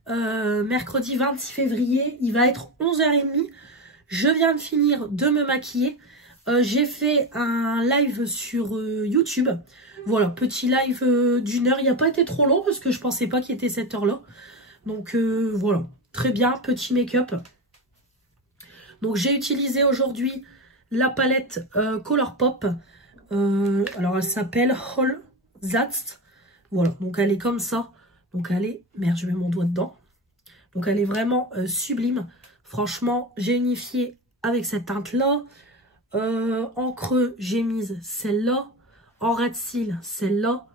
Mercredi 26 février. Il va être 11h30. Je viens de finir de me maquiller. J'ai fait un live sur YouTube. Voilà, petit live d'1 heure. Il n'a pas été trop long parce que je pensais pas qu'il était cette heure-là. Donc, voilà. Très bien, petit make-up. Donc, j'ai utilisé aujourd'hui la palette Colourpop. Alors, elle s'appelle All That's. Voilà, donc elle est comme ça. Donc, elle est... Merde, je mets mon doigt dedans. Donc, elle est vraiment sublime. Franchement, j'ai unifié avec cette teinte-là. En creux, j'ai mis celle-là. En ras de cils, celle-là.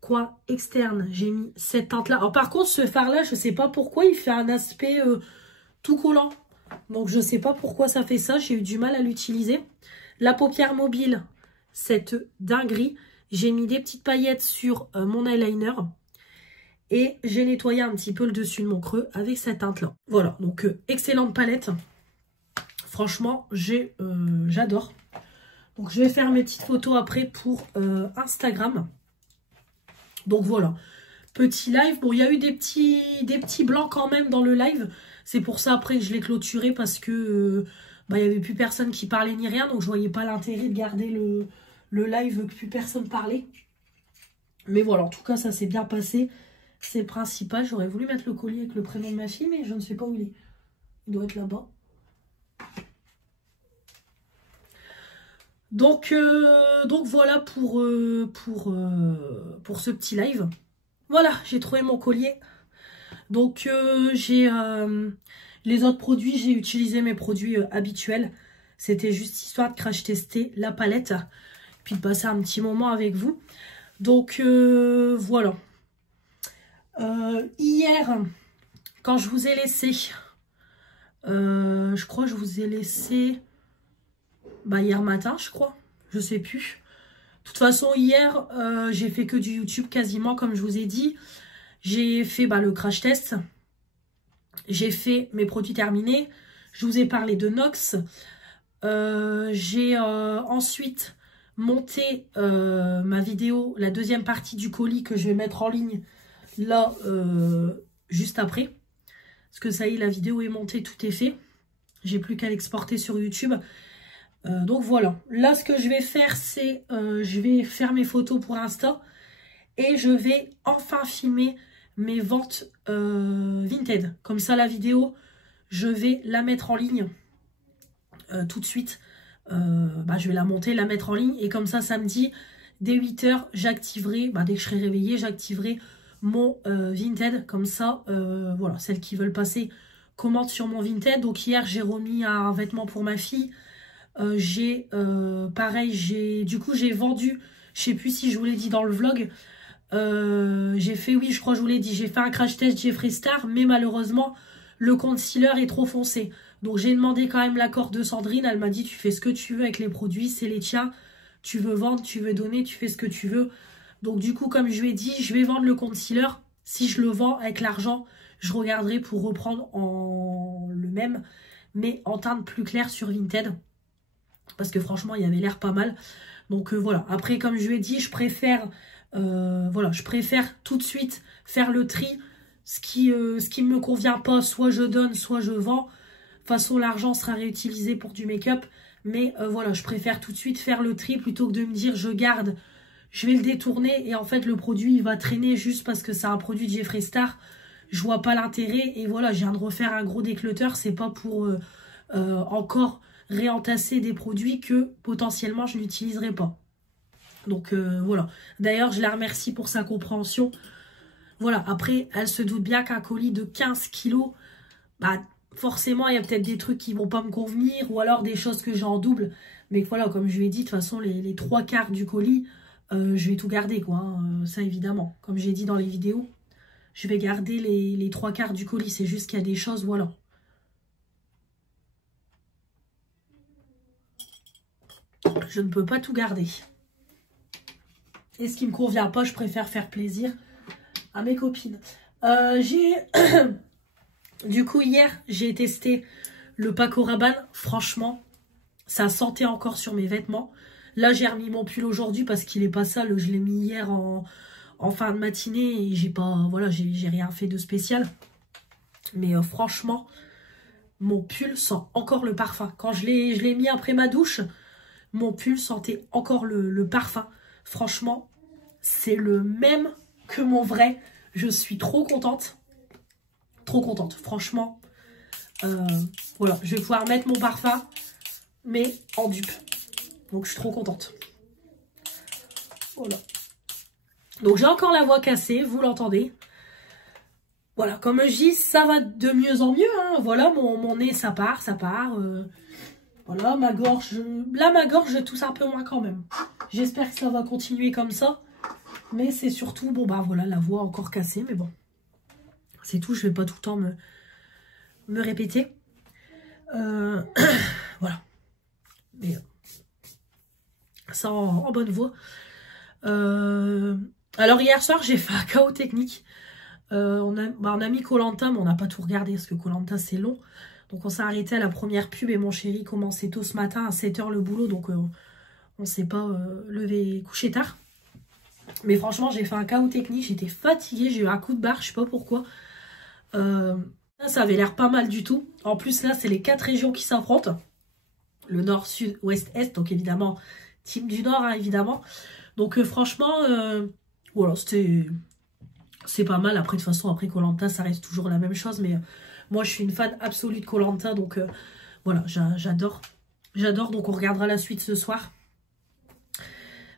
Coin externe, j'ai mis cette teinte-là. Alors par contre, ce fard-là, je sais pas pourquoi, il fait un aspect tout collant. Donc je sais pas pourquoi ça fait ça, j'ai eu du mal à l'utiliser. La paupière mobile, cette dinguerie. J'ai mis des petites paillettes sur mon eyeliner. Et j'ai nettoyé un petit peu le dessus de mon creux avec cette teinte-là. Voilà, donc excellente palette. Franchement, j'adore. Donc je vais faire mes petites photos après pour Instagram. Donc voilà, petit live. Bon, il y a eu des petits blancs quand même dans le live. C'est pour ça après que je l'ai clôturé parce que il n'y avait plus personne qui parlait ni rien. Donc je voyais pas l'intérêt de garder le live que plus personne parlait. Mais voilà, en tout cas ça s'est bien passé. C'est le principal. J'aurais voulu mettre le collier avec le prénom de ma fille, mais je ne sais pas où il est. Il doit être là-bas. Donc voilà pour ce petit live. Voilà, j'ai trouvé mon collier. Donc j'ai les autres produits, j'ai utilisé mes produits habituels. C'était juste histoire de crash tester la palette. Puis de passer un petit moment avec vous. Donc voilà. Hier, quand je vous ai laissé, je crois que je vous ai laissé hier matin, je crois, je sais plus. De toute façon, hier, j'ai fait que du YouTube quasiment, comme je vous ai dit. J'ai fait le crash test. J'ai fait mes produits terminés. Je vous ai parlé de Nox. J'ai ensuite monté ma vidéo, la deuxième partie du colis que je vais mettre en ligne là, juste après. Parce que ça y est, la vidéo est montée, tout est fait. J'ai plus qu'à l'exporter sur YouTube. Donc voilà. Là, ce que je vais faire, c'est je vais faire mes photos pour Insta. Et je vais enfin filmer mes ventes Vinted. Comme ça, la vidéo, je vais la mettre en ligne tout de suite. Je vais la monter, la mettre en ligne. Et comme ça, samedi, dès 8 h, j'activerai, dès que je serai réveillée, j'activerai mon Vinted. Comme ça, voilà, celles qui veulent passer commandent sur mon Vinted. Donc hier, j'ai remis un vêtement pour ma fille. Pareil, j'ai vendu, je sais plus si je vous l'ai dit dans le vlog. J'ai fait, oui, je crois que je vous l'ai dit, j'ai fait un crash test Jeffree Star, mais malheureusement, le concealer est trop foncé. Donc j'ai demandé quand même l'accord de Sandrine. Elle m'a dit, tu fais ce que tu veux avec les produits, c'est les tiens. Tu veux vendre, tu veux donner, tu fais ce que tu veux. Donc du coup, comme je lui ai dit, je vais vendre le concealer. Si je le vends avec l'argent, je regarderai pour reprendre en le même, mais en teinte plus claire sur Vinted. Parce que franchement, il avait l'air pas mal. Donc voilà. Après, comme je lui ai dit, je préfère tout de suite faire le tri. Ce qui ne me convient pas, soit je donne, soit je vends. De toute façon, l'argent sera réutilisé pour du make-up. Mais voilà, je préfère tout de suite faire le tri plutôt que de me dire je garde, je vais le détourner. Et en fait, le produit, il va traîner juste parce que c'est un produit de Jeffree Star. Je vois pas l'intérêt. Et voilà, je viens de refaire un gros déclutter. C'est pas pour encore réentasser des produits que potentiellement je n'utiliserai pas. Donc voilà. D'ailleurs, je la remercie pour sa compréhension. Voilà, après, elle se doute bien qu'un colis de 15 kilos, forcément, il y a peut-être des trucs qui vont pas me convenir ou alors des choses que j'ai en double. Mais voilà, comme je lui ai dit, de toute façon, les 3/4 du colis, je vais tout garder, quoi. Hein, ça, évidemment. Comme j'ai dit dans les vidéos, je vais garder les 3/4 du colis. C'est juste qu'il y a des choses, voilà. Je ne peux pas tout garder. Et ce qui me convient pas, je préfère faire plaisir à mes copines. Du coup, hier, j'ai testé le Paco Rabanne. Franchement, ça sentait encore sur mes vêtements. Là, j'ai remis mon pull aujourd'hui parce qu'il est pas sale. Je l'ai mis hier en fin de matinée et j'ai rien fait de spécial. Mais franchement, mon pull sent encore le parfum. Quand je l'ai mis après ma douche, mon pull sentait encore le parfum. Franchement, c'est le même que mon vrai. Je suis trop contente. Trop contente. Franchement, voilà. Je vais pouvoir mettre mon parfum, mais en dupe. Donc, je suis trop contente. Voilà. Donc, j'ai encore la voix cassée. Vous l'entendez. Voilà. Comme je dis, ça va de mieux en mieux. Hein. Voilà, mon nez, ça part. Voilà, ma gorge, là ma gorge je tousse un peu moins quand même. J'espère que ça va continuer comme ça. Mais c'est surtout, bon bah voilà, la voix encore cassée, mais bon. C'est tout, je vais pas tout le temps me répéter. Voilà. Mais ça en bonne voix. Alors hier soir, j'ai fait un chaos technique. On a mis Koh-Lanta, mais on n'a pas tout regardé parce que Koh-Lanta c'est long. Donc on s'est arrêté à la première pub et mon chéri commençait tôt ce matin à 7 h le boulot. Donc on s'est pas levé couché tard. Mais franchement j'ai fait un chaos technique, j'étais fatiguée, j'ai eu un coup de barre, je sais pas pourquoi. Ça avait l'air pas mal du tout. En plus là c'est les 4 régions qui s'affrontent. Le nord, sud, ouest, est. Donc évidemment, team du nord hein, évidemment. Donc franchement, voilà, c'est pas mal. Après de toute façon, après Koh-Lanta ça reste toujours la même chose. Mais moi je suis une fan absolue de Koh-Lanta. Donc voilà, j'adore. J'adore, donc on regardera la suite ce soir.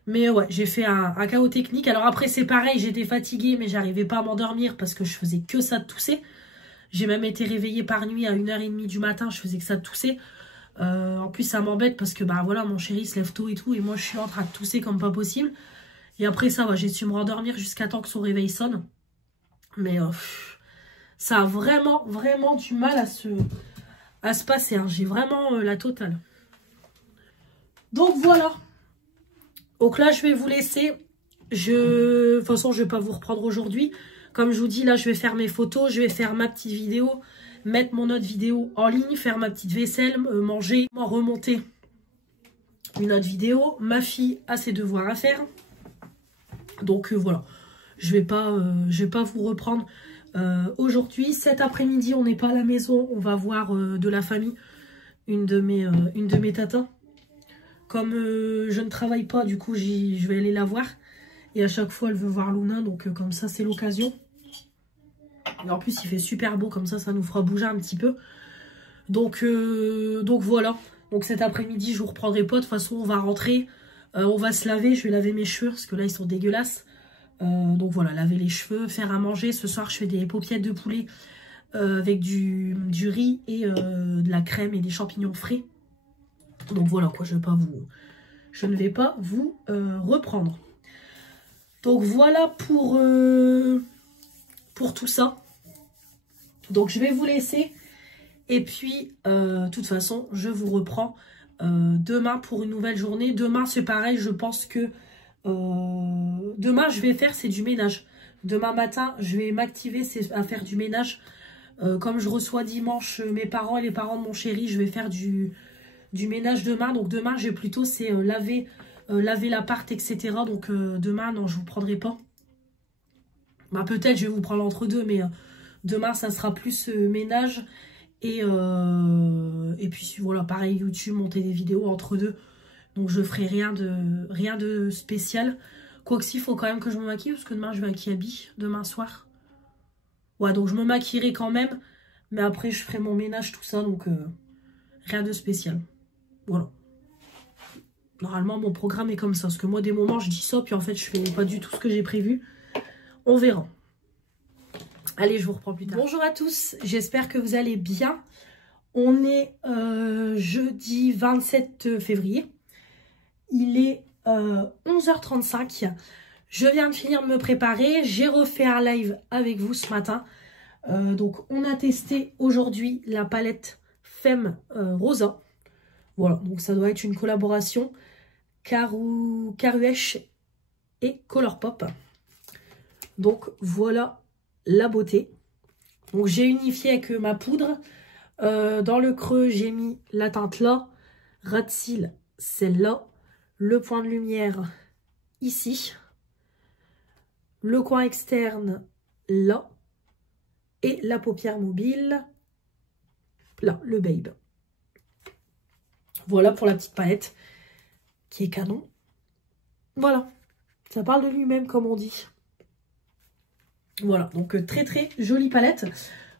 Mais ouais, j'ai fait un chaos technique. Alors après, c'est pareil, j'étais fatiguée, mais j'arrivais pas à m'endormir parce que je faisais que ça de tousser. J'ai même été réveillée par nuit à 1h30 du matin, je faisais que ça de tousser. En plus, ça m'embête parce que bah voilà, mon chéri se lève tôt et tout, et moi je suis en train de tousser comme pas possible. Et après ça va, j'ai su me rendormir jusqu'à temps que son réveil sonne. Mais ça a vraiment du mal à se passer. Hein. J'ai vraiment la totale. Donc voilà. Donc là, je vais vous laisser. De toute façon, je vais pas vous reprendre aujourd'hui. Comme je vous dis, là, je vais faire mes photos. Je vais faire ma petite vidéo. Mettre mon autre vidéo en ligne. Faire ma petite vaisselle. Manger. Remonter une autre vidéo. Ma fille a ses devoirs à faire. Donc voilà. Je vais pas vous reprendre aujourd'hui. Cet après-midi, on n'est pas à la maison. On va voir de la famille. Une de mes tatas. Comme je ne travaille pas, du coup, je vais aller la voir. Et à chaque fois, elle veut voir Luna. Donc, comme ça, c'est l'occasion. Et en plus, il fait super beau. Comme ça nous fera bouger un petit peu. Donc voilà. Donc, cet après-midi, je vous reprendrai pas. De toute façon, on va rentrer. On va se laver. Je vais laver mes cheveux parce que là, ils sont dégueulasses. Donc, voilà, laver les cheveux, faire à manger. Ce soir, je fais des paupiètes de poulet avec du riz et de la crème et des champignons frais. Donc voilà quoi, je ne vais pas vous reprendre. Donc voilà pour tout ça. Donc je vais vous laisser. Et puis, de toute façon, je vous reprends demain pour une nouvelle journée. Demain, c'est pareil, je pense que demain, je vais faire, c'est du ménage. Demain matin, je vais m'activer à faire du ménage. Comme je reçois dimanche mes parents et les parents de mon chéri, je vais faire du ménage demain. Donc demain, j'ai plutôt c'est laver l'appart, etc. Donc demain, non, je vous prendrai pas. Bah, peut-être je vais vous prendre entre deux, mais demain, ça sera plus ménage. Et puis voilà, pareil, YouTube, monter des vidéos entre deux. Donc je ferai rien de spécial. Quoique s'il faut quand même que je me maquille, parce que demain, je vais à Kiabi, demain soir. Ouais, donc je me maquillerai quand même. Mais après, je ferai mon ménage, tout ça. Donc rien de spécial. Voilà. Normalement, mon programme est comme ça. Parce que moi, des moments, je dis ça. Puis en fait, je fais pas du tout ce que j'ai prévu. On verra. Allez, je vous reprends plus tard. Bonjour à tous. J'espère que vous allez bien. On est jeudi 27 février. Il est 11h35. Je viens de finir de me préparer. J'ai refait un live avec vous ce matin. Donc, on a testé aujourd'hui la palette Femme Rosa. Voilà, donc ça doit être une collaboration Caruèche et Colourpop. Donc voilà la beauté. Donc j'ai unifié avec ma poudre. Dans le creux, j'ai mis la teinte là. Ras de cils, celle-là. Le point de lumière ici. Le coin externe là. Et la paupière mobile là, le Babe. Voilà pour la petite palette qui est canon. Voilà, ça parle de lui-même comme on dit. Voilà, donc très très jolie palette.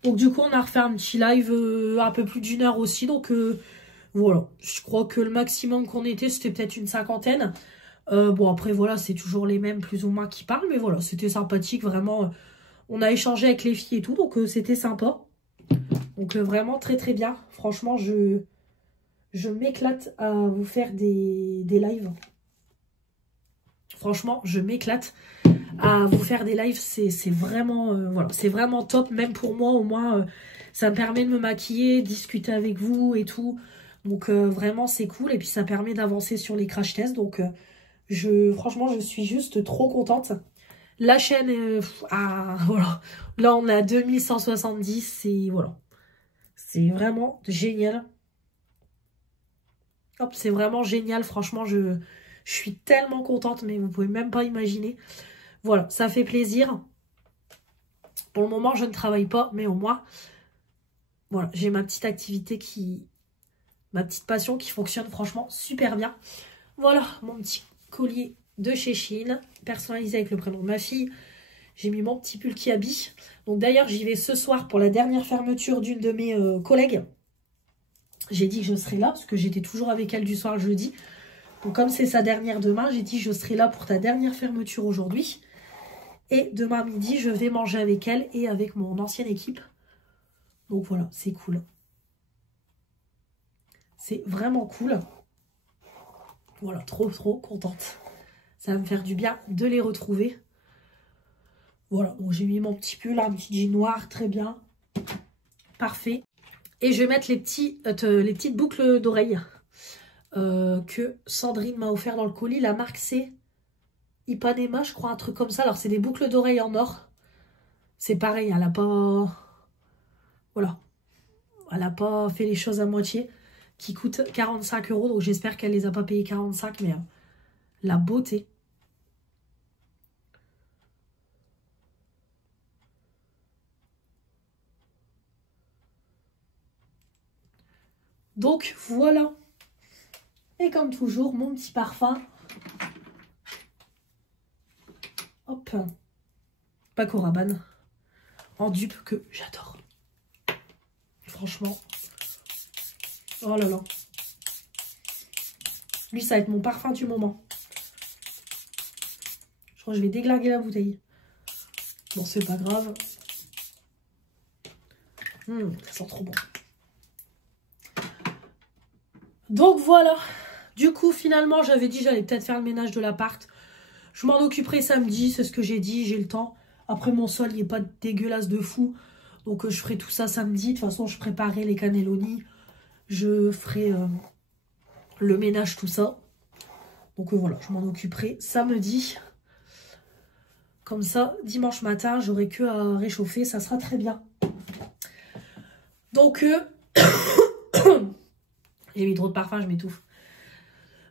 Donc du coup on a refait un petit live un peu plus d'1 heure aussi. Donc voilà, je crois que le maximum qu'on était c'était peut-être une 50aine. Bon après voilà, c'est toujours les mêmes plus ou moins qui parlent. Mais voilà, c'était sympathique vraiment. On a échangé avec les filles et tout, donc c'était sympa. Donc vraiment très très bien. Franchement Je m'éclate à vous faire des lives. Franchement, je m'éclate à vous faire des lives. C'est vraiment, voilà, c'est vraiment top. Même pour moi, au moins, ça me permet de me maquiller, discuter avec vous et tout. Donc, vraiment, c'est cool. Et puis, ça permet d'avancer sur les crash tests. Donc, franchement, je suis juste trop contente. La chaîne, voilà. Là, on a 2170 et voilà. C'est vraiment génial. Hop, c'est vraiment génial. Franchement, je suis tellement contente, mais vous pouvez même pas imaginer. Voilà, ça fait plaisir. Pour le moment, je ne travaille pas, mais au moins, voilà, j'ai ma petite activité ma petite passion qui fonctionne franchement super bien. Voilà, mon petit collier de chez Shein, personnalisé avec le prénom de ma fille. J'ai mis mon petit pull qui habille. Donc d'ailleurs, j'y vais ce soir pour la dernière fermeture d'une de mes collègues. J'ai dit que je serais là, parce que j'étais toujours avec elle du soir le jeudi. Donc comme c'est sa dernière demain, j'ai dit je serai là pour ta dernière fermeture aujourd'hui. Et demain midi, je vais manger avec elle et avec mon ancienne équipe. Donc voilà, c'est cool. C'est vraiment cool. Voilà, trop contente. Ça va me faire du bien de les retrouver. Voilà, donc j'ai mis mon petit pull, un petit jean noir, très bien. Parfait. Et je vais mettre les petites boucles d'oreilles que Sandrine m'a offert dans le colis. La marque c'est Ipanema, je crois, un truc comme ça. Alors c'est des boucles d'oreilles en or. C'est pareil, elle n'a pas... Voilà. Elle n'a pas fait les choses à moitié. Qui coûtent 45 €. Donc j'espère qu'elle les a pas payées 45. Mais la beauté. Donc voilà. Et comme toujours, mon petit parfum. Hop. Paco Rabanne. En dupe que j'adore. Franchement. Oh là là. Lui, ça va être mon parfum du moment. Je crois que je vais déglinguer la bouteille. Bon, c'est pas grave. Ça sent trop bon. Donc voilà. Du coup, finalement, j'avais dit j'allais peut-être faire le ménage de l'appart. Je m'en occuperai samedi, c'est ce que j'ai dit, j'ai le temps. Après, mon sol, il n'est pas dégueulasse de fou. Donc, je ferai tout ça samedi. De toute façon, je préparerai les cannelloni. Je ferai le ménage, tout ça. Donc, voilà, je m'en occuperai samedi. Comme ça, dimanche matin, j'aurai que à réchauffer. Ça sera très bien. Donc, j'ai mis trop de parfum, je m'étouffe.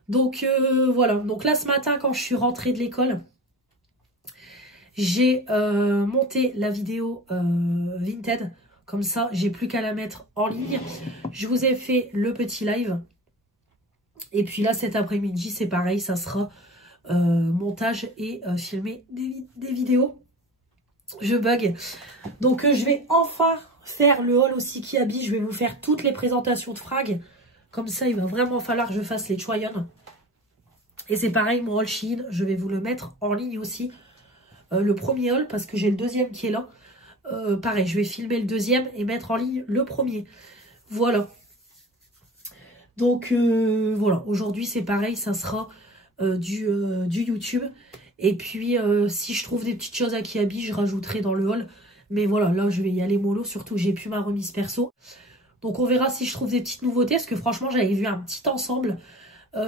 Donc, voilà. Donc là, ce matin, quand je suis rentrée de l'école, j'ai monté la vidéo Vinted. Comme ça, j'ai plus qu'à la mettre en ligne. Je vous ai fait le petit live. Et puis là, cet après-midi, c'est pareil. Ça sera montage et filmer des vidéos. Je bug. Donc, je vais enfin faire le haul aussi qui habille. Je vais vous faire toutes les présentations de Frag. Comme ça, il va vraiment falloir que je fasse les try-on. Et c'est pareil, mon haul Shein. Je vais vous le mettre en ligne aussi. Le premier haul, parce que j'ai le deuxième qui est là. Pareil, je vais filmer le deuxième et mettre en ligne le premier. Voilà. Donc, voilà. Aujourd'hui, c'est pareil. Ça sera du YouTube. Et puis, si je trouve des petites choses à Kiabi, je rajouterai dans le haul. Mais voilà, là, je vais y aller mollo. Surtout que j'ai plus ma remise perso. Donc, on verra si je trouve des petites nouveautés. Parce que franchement, j'avais vu un petit ensemble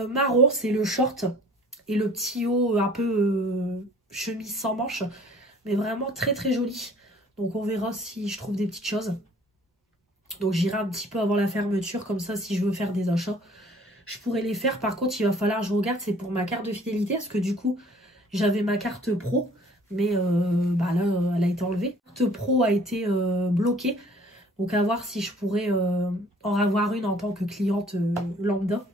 marron. C'est le short et le petit haut un peu chemise sans manches. Mais vraiment très, très joli. Donc, on verra si je trouve des petites choses. Donc, j'irai un petit peu avant la fermeture. Comme ça, si je veux faire des achats, je pourrais les faire. Par contre, il va falloir que je regarde. C'est pour ma carte de fidélité. Parce que du coup, j'avais ma carte pro. Mais bah là, elle a été enlevée. La carte pro a été bloquée. Donc, à voir si je pourrais en avoir une en tant que cliente lambda.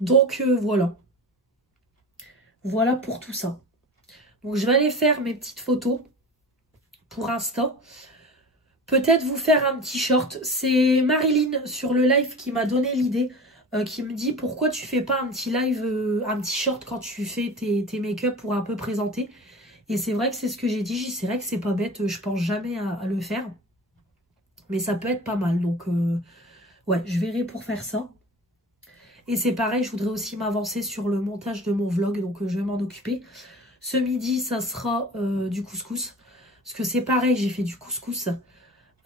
Donc, voilà. Voilà pour tout ça. Donc, je vais aller faire mes petites photos pour Insta. Peut-être vous faire un petit short. C'est Marilyn sur le live qui m'a donné l'idée. Qui me dit pourquoi tu fais pas un petit live, un petit short quand tu fais tes make-up pour un peu présenter. Et c'est vrai que c'est ce que j'ai dit. C'est vrai que c'est pas bête. Je pense jamais à le faire. Mais ça peut être pas mal. Donc Ouais, je verrai pour faire ça. Et c'est pareil, je voudrais aussi m'avancer sur le montage de mon vlog, donc je vais m'en occuper. Ce midi, ça sera du couscous. Parce que c'est pareil, j'ai fait du couscous.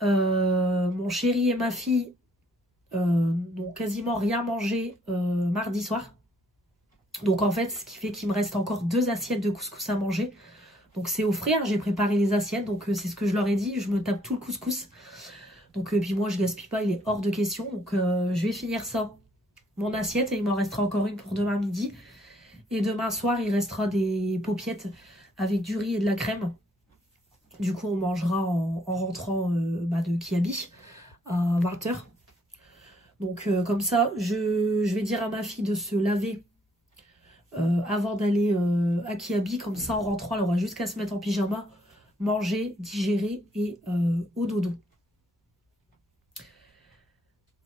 Mon chéri et ma fille n'ont quasiment rien mangé mardi soir. Donc en fait, ce qui fait qu'il me reste encore 2 assiettes de couscous à manger. Donc c'est au frais, hein, j'ai préparé les assiettes, donc c'est ce que je leur ai dit. Je me tape tout le couscous. Donc puis moi, je gaspille pas, il est hors de question. Donc je vais finir ça, mon assiette, et il m'en restera encore une pour demain midi. Et demain soir, il restera des paupiettes avec du riz et de la crème. Du coup, on mangera en rentrant de Kiabi à 20 h. Donc comme ça, je vais dire à ma fille de se laver avant d'aller à Kiabi. Comme ça, en rentrant, elle aura juste qu'à se mettre en pyjama, manger, digérer et au dodo.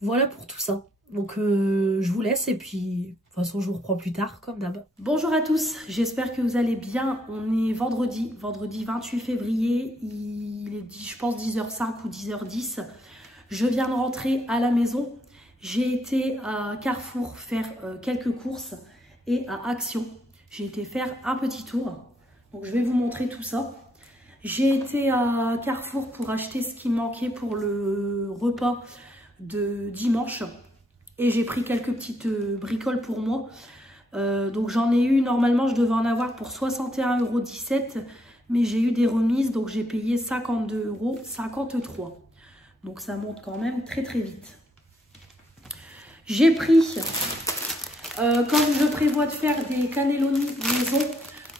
Voilà pour tout ça. Donc je vous laisse et puis de toute façon je vous reprends plus tard comme d'hab. Bonjour à tous, j'espère que vous allez bien. On est vendredi 28 février, il est je pense 10h05 ou 10h10. Je viens de rentrer à la maison. J'ai été à Carrefour faire quelques courses et à Action. J'ai été faire un petit tour. Donc je vais vous montrer tout ça. J'ai été à Carrefour pour acheter ce qui me manquait pour le repas de dimanche. Et j'ai pris quelques petites bricoles pour moi. Donc j'en ai eu, normalement je devais en avoir pour 61,17 €. Mais j'ai eu des remises, donc j'ai payé 52,53 €. Donc ça monte quand même très très vite. J'ai pris, comme je prévois de faire des cannelloni maison,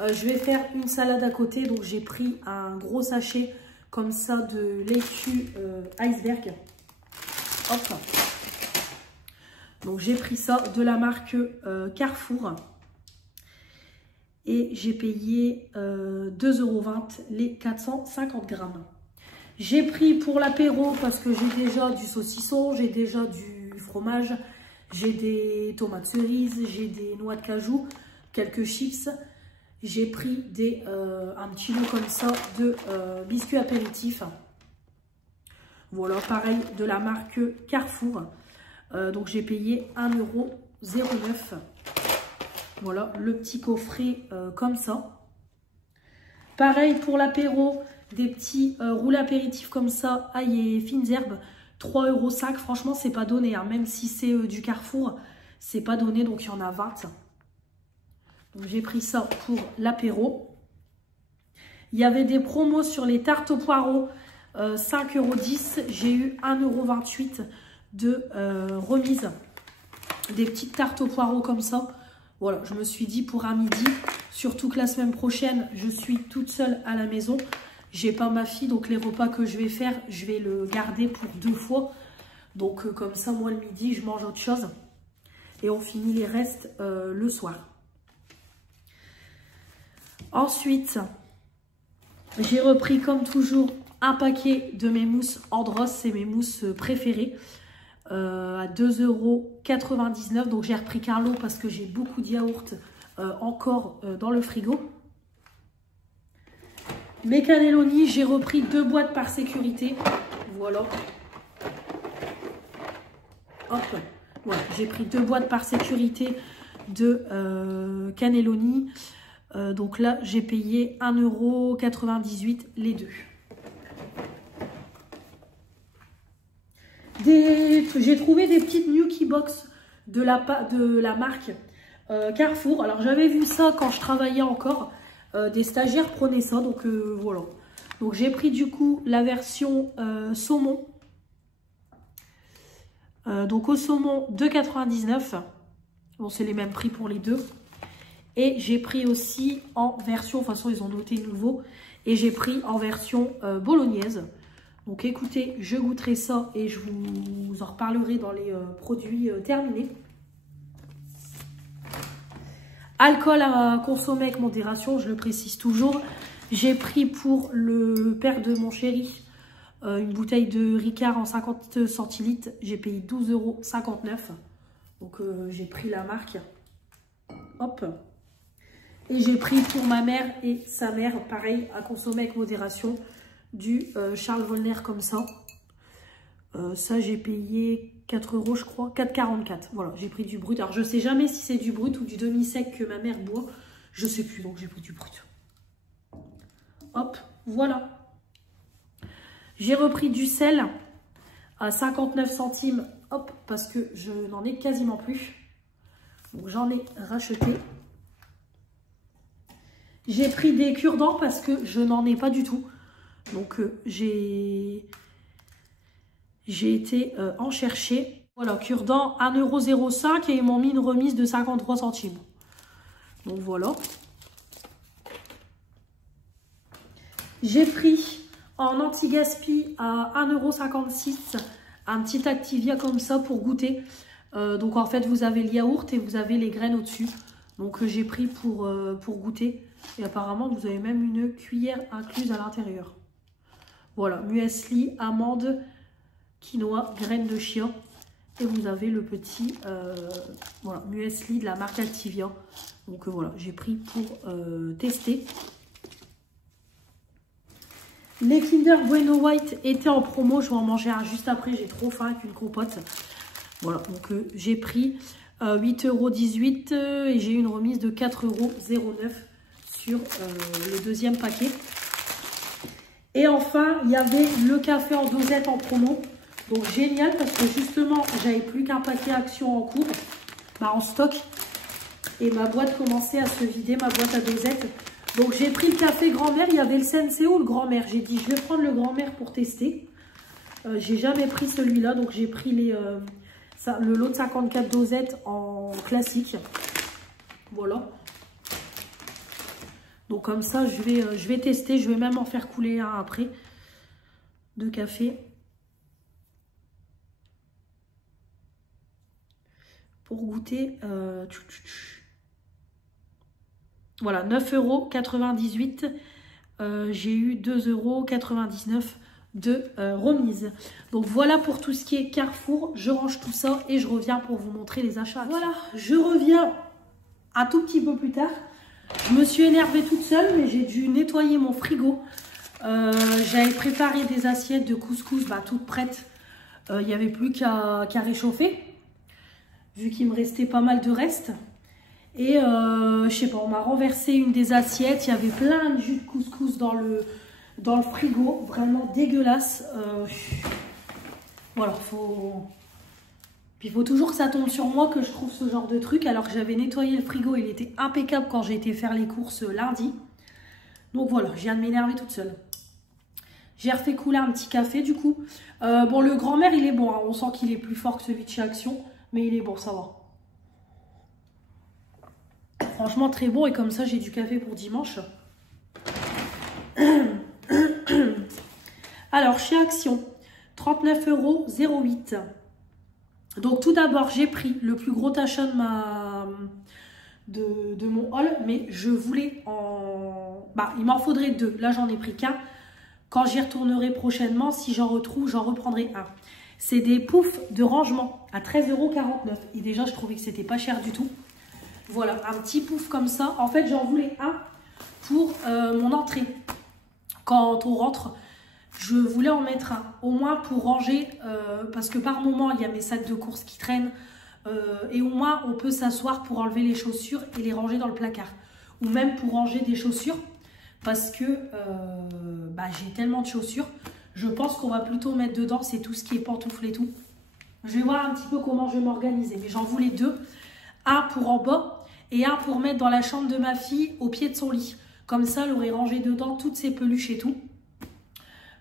je vais faire une salade à côté. Donc j'ai pris un gros sachet comme ça de laitue iceberg. Hop. Donc j'ai pris ça de la marque Carrefour. Et j'ai payé 2,20 € les 450 grammes. J'ai pris pour l'apéro parce que j'ai déjà du saucisson, j'ai déjà du fromage, j'ai des tomates cerises, j'ai des noix de cajou, quelques chips. J'ai pris un petit lot comme ça de biscuits apéritifs. Voilà, pareil de la marque Carrefour. Donc j'ai payé 1,09 €. Voilà, le petit coffret comme ça. Pareil pour l'apéro, des petits roulés apéritifs comme ça, ail et fines herbes, 3,05 €. Franchement, c'est pas donné, hein. Même si c'est du Carrefour, c'est pas donné, donc il y en a 20. Donc j'ai pris ça pour l'apéro. Il y avait des promos sur les tartes aux poireaux, 5,10 €. J'ai eu 1,28 € de remise. Des petites tartes aux poireaux comme ça. Voilà, je me suis dit pour un midi, surtout que la semaine prochaine, je suis toute seule à la maison. J'ai pas ma fille, donc les repas que je vais faire, je vais le garder pour 2 fois. Donc comme ça, moi le midi, je mange autre chose. Et on finit les restes le soir. Ensuite, j'ai repris comme toujours un paquet de mes mousses Andros, c'est mes mousses préférées. À 2,99 €. Donc j'ai repris Carlo parce que j'ai beaucoup de yaourt encore dans le frigo. Mes cannelloni, j'ai repris 2 boîtes par sécurité. Voilà. Hop. Voilà, j'ai pris 2 boîtes par sécurité de cannelloni. Donc là, j'ai payé 1,98 € les deux. J'ai trouvé des petites Nuki Box de la marque Carrefour. Alors j'avais vu ça quand je travaillais encore. Des stagiaires prenaient ça, donc voilà. Donc j'ai pris du coup la version saumon. Donc au saumon 2,99 €. Bon, c'est les mêmes prix pour les deux. Et j'ai pris aussi en version, de toute façon ils ont noté nouveau. Et j'ai pris en version bolognaise. Donc écoutez, je goûterai ça et je vous en reparlerai dans les produits terminés. Alcool à consommer avec modération, je le précise toujours. J'ai pris pour le père de mon chéri une bouteille de Ricard en 50 centilitres. J'ai payé 12,59 €. Donc j'ai pris la marque. Hop. Et j'ai pris pour ma mère et sa mère, pareil, à consommer avec modération. Du Charles Volner comme ça. Ça j'ai payé 4 € je crois, 4,44. Voilà, j'ai pris du brut. Alors je sais jamais si c'est du brut ou du demi-sec que ma mère boit. Je sais plus, donc j'ai pris du brut. Hop, voilà. J'ai repris du sel à 59 centimes. Hop, parce que je n'en ai quasiment plus. Donc j'en ai racheté. J'ai pris des cure-dents parce que je n'en ai pas du tout. Donc j'ai été en chercher. Voilà, cure-dents 1,05 € et ils m'ont mis une remise de 53 centimes. Donc voilà. J'ai pris en anti-gaspi à 1,56 € un petit Activia comme ça pour goûter. Donc en fait vous avez le yaourt et vous avez les graines au-dessus. Donc j'ai pris pour goûter. Et apparemment vous avez même une cuillère incluse à l'intérieur. Voilà, muesli, amandes, quinoa, graines de chia. Et vous avez le petit voilà, muesli de la marque Activia. Donc voilà, j'ai pris pour tester. Les Kinder Bueno White étaient en promo. Je vais en manger un juste après. J'ai trop faim avec une compote. Voilà, donc j'ai pris 8,18 € et j'ai eu une remise de 4,09 € sur le deuxième paquet. Et enfin, il y avait le café en dosette en promo. Donc génial parce que justement, j'avais plus qu'un paquet Action en cours, en stock. Et ma boîte commençait à se vider, ma boîte à dosette. Donc j'ai pris le café grand-mère, il y avait le Senseo ou le grand-mère. J'ai dit, je vais prendre le grand-mère pour tester. J'ai jamais pris celui-là, donc j'ai pris le lot de 54 dosettes en classique. Voilà. Donc comme ça, je vais tester. Je vais même en faire couler un après de café. Pour goûter. Voilà, 9,98 €. J'ai eu 2,99 € de remise. Donc voilà pour tout ce qui est Carrefour. Je range tout ça et je reviens pour vous montrer les achats. Voilà, je reviens un tout petit peu plus tard. Je me suis énervée toute seule, mais j'ai dû nettoyer mon frigo. J'avais préparé des assiettes de couscous toutes prêtes. Il n'y avait plus qu'à réchauffer, vu qu'il me restait pas mal de restes. Et je sais pas, on m'a renversé une des assiettes. Il y avait plein de jus de couscous dans le frigo. Vraiment dégueulasse. Voilà, Puis il faut toujours que ça tombe sur moi que je trouve ce genre de truc. Alors que j'avais nettoyé le frigo, il était impeccable quand j'ai été faire les courses lundi. Donc voilà, je viens de m'énerver toute seule. J'ai refait couler un petit café du coup. Bon, le grand-mère, il est bon. Hein. On sent qu'il est plus fort que celui de chez Action. Mais il est bon, ça va. Franchement, très bon. Et comme ça, j'ai du café pour dimanche. Alors, chez Action, 39,08 €. Donc tout d'abord, j'ai pris le plus gros tachin de mon haul, mais je voulais il m'en faudrait 2. Là, j'en ai pris qu'un. Quand j'y retournerai prochainement, si j'en retrouve, j'en reprendrai un. C'est des poufs de rangement à 13,49 €. Et déjà, je trouvais que c'était pas cher du tout. Voilà, un petit pouf comme ça. En fait, j'en voulais un pour mon entrée. Quand on rentre, je voulais en mettre un, au moins pour ranger, parce que par moment, il y a mes sacs de courses qui traînent. Et au moins, on peut s'asseoir pour enlever les chaussures et les ranger dans le placard. Ou même pour ranger des chaussures, parce que j'ai tellement de chaussures. Je pense qu'on va plutôt mettre dedans, c'est tout ce qui est pantoufles et tout. Je vais voir un petit peu comment je vais m'organiser. Mais j'en voulais 2. Un pour en bas et un pour mettre dans la chambre de ma fille au pied de son lit. Comme ça, elle aurait rangé dedans toutes ses peluches et tout.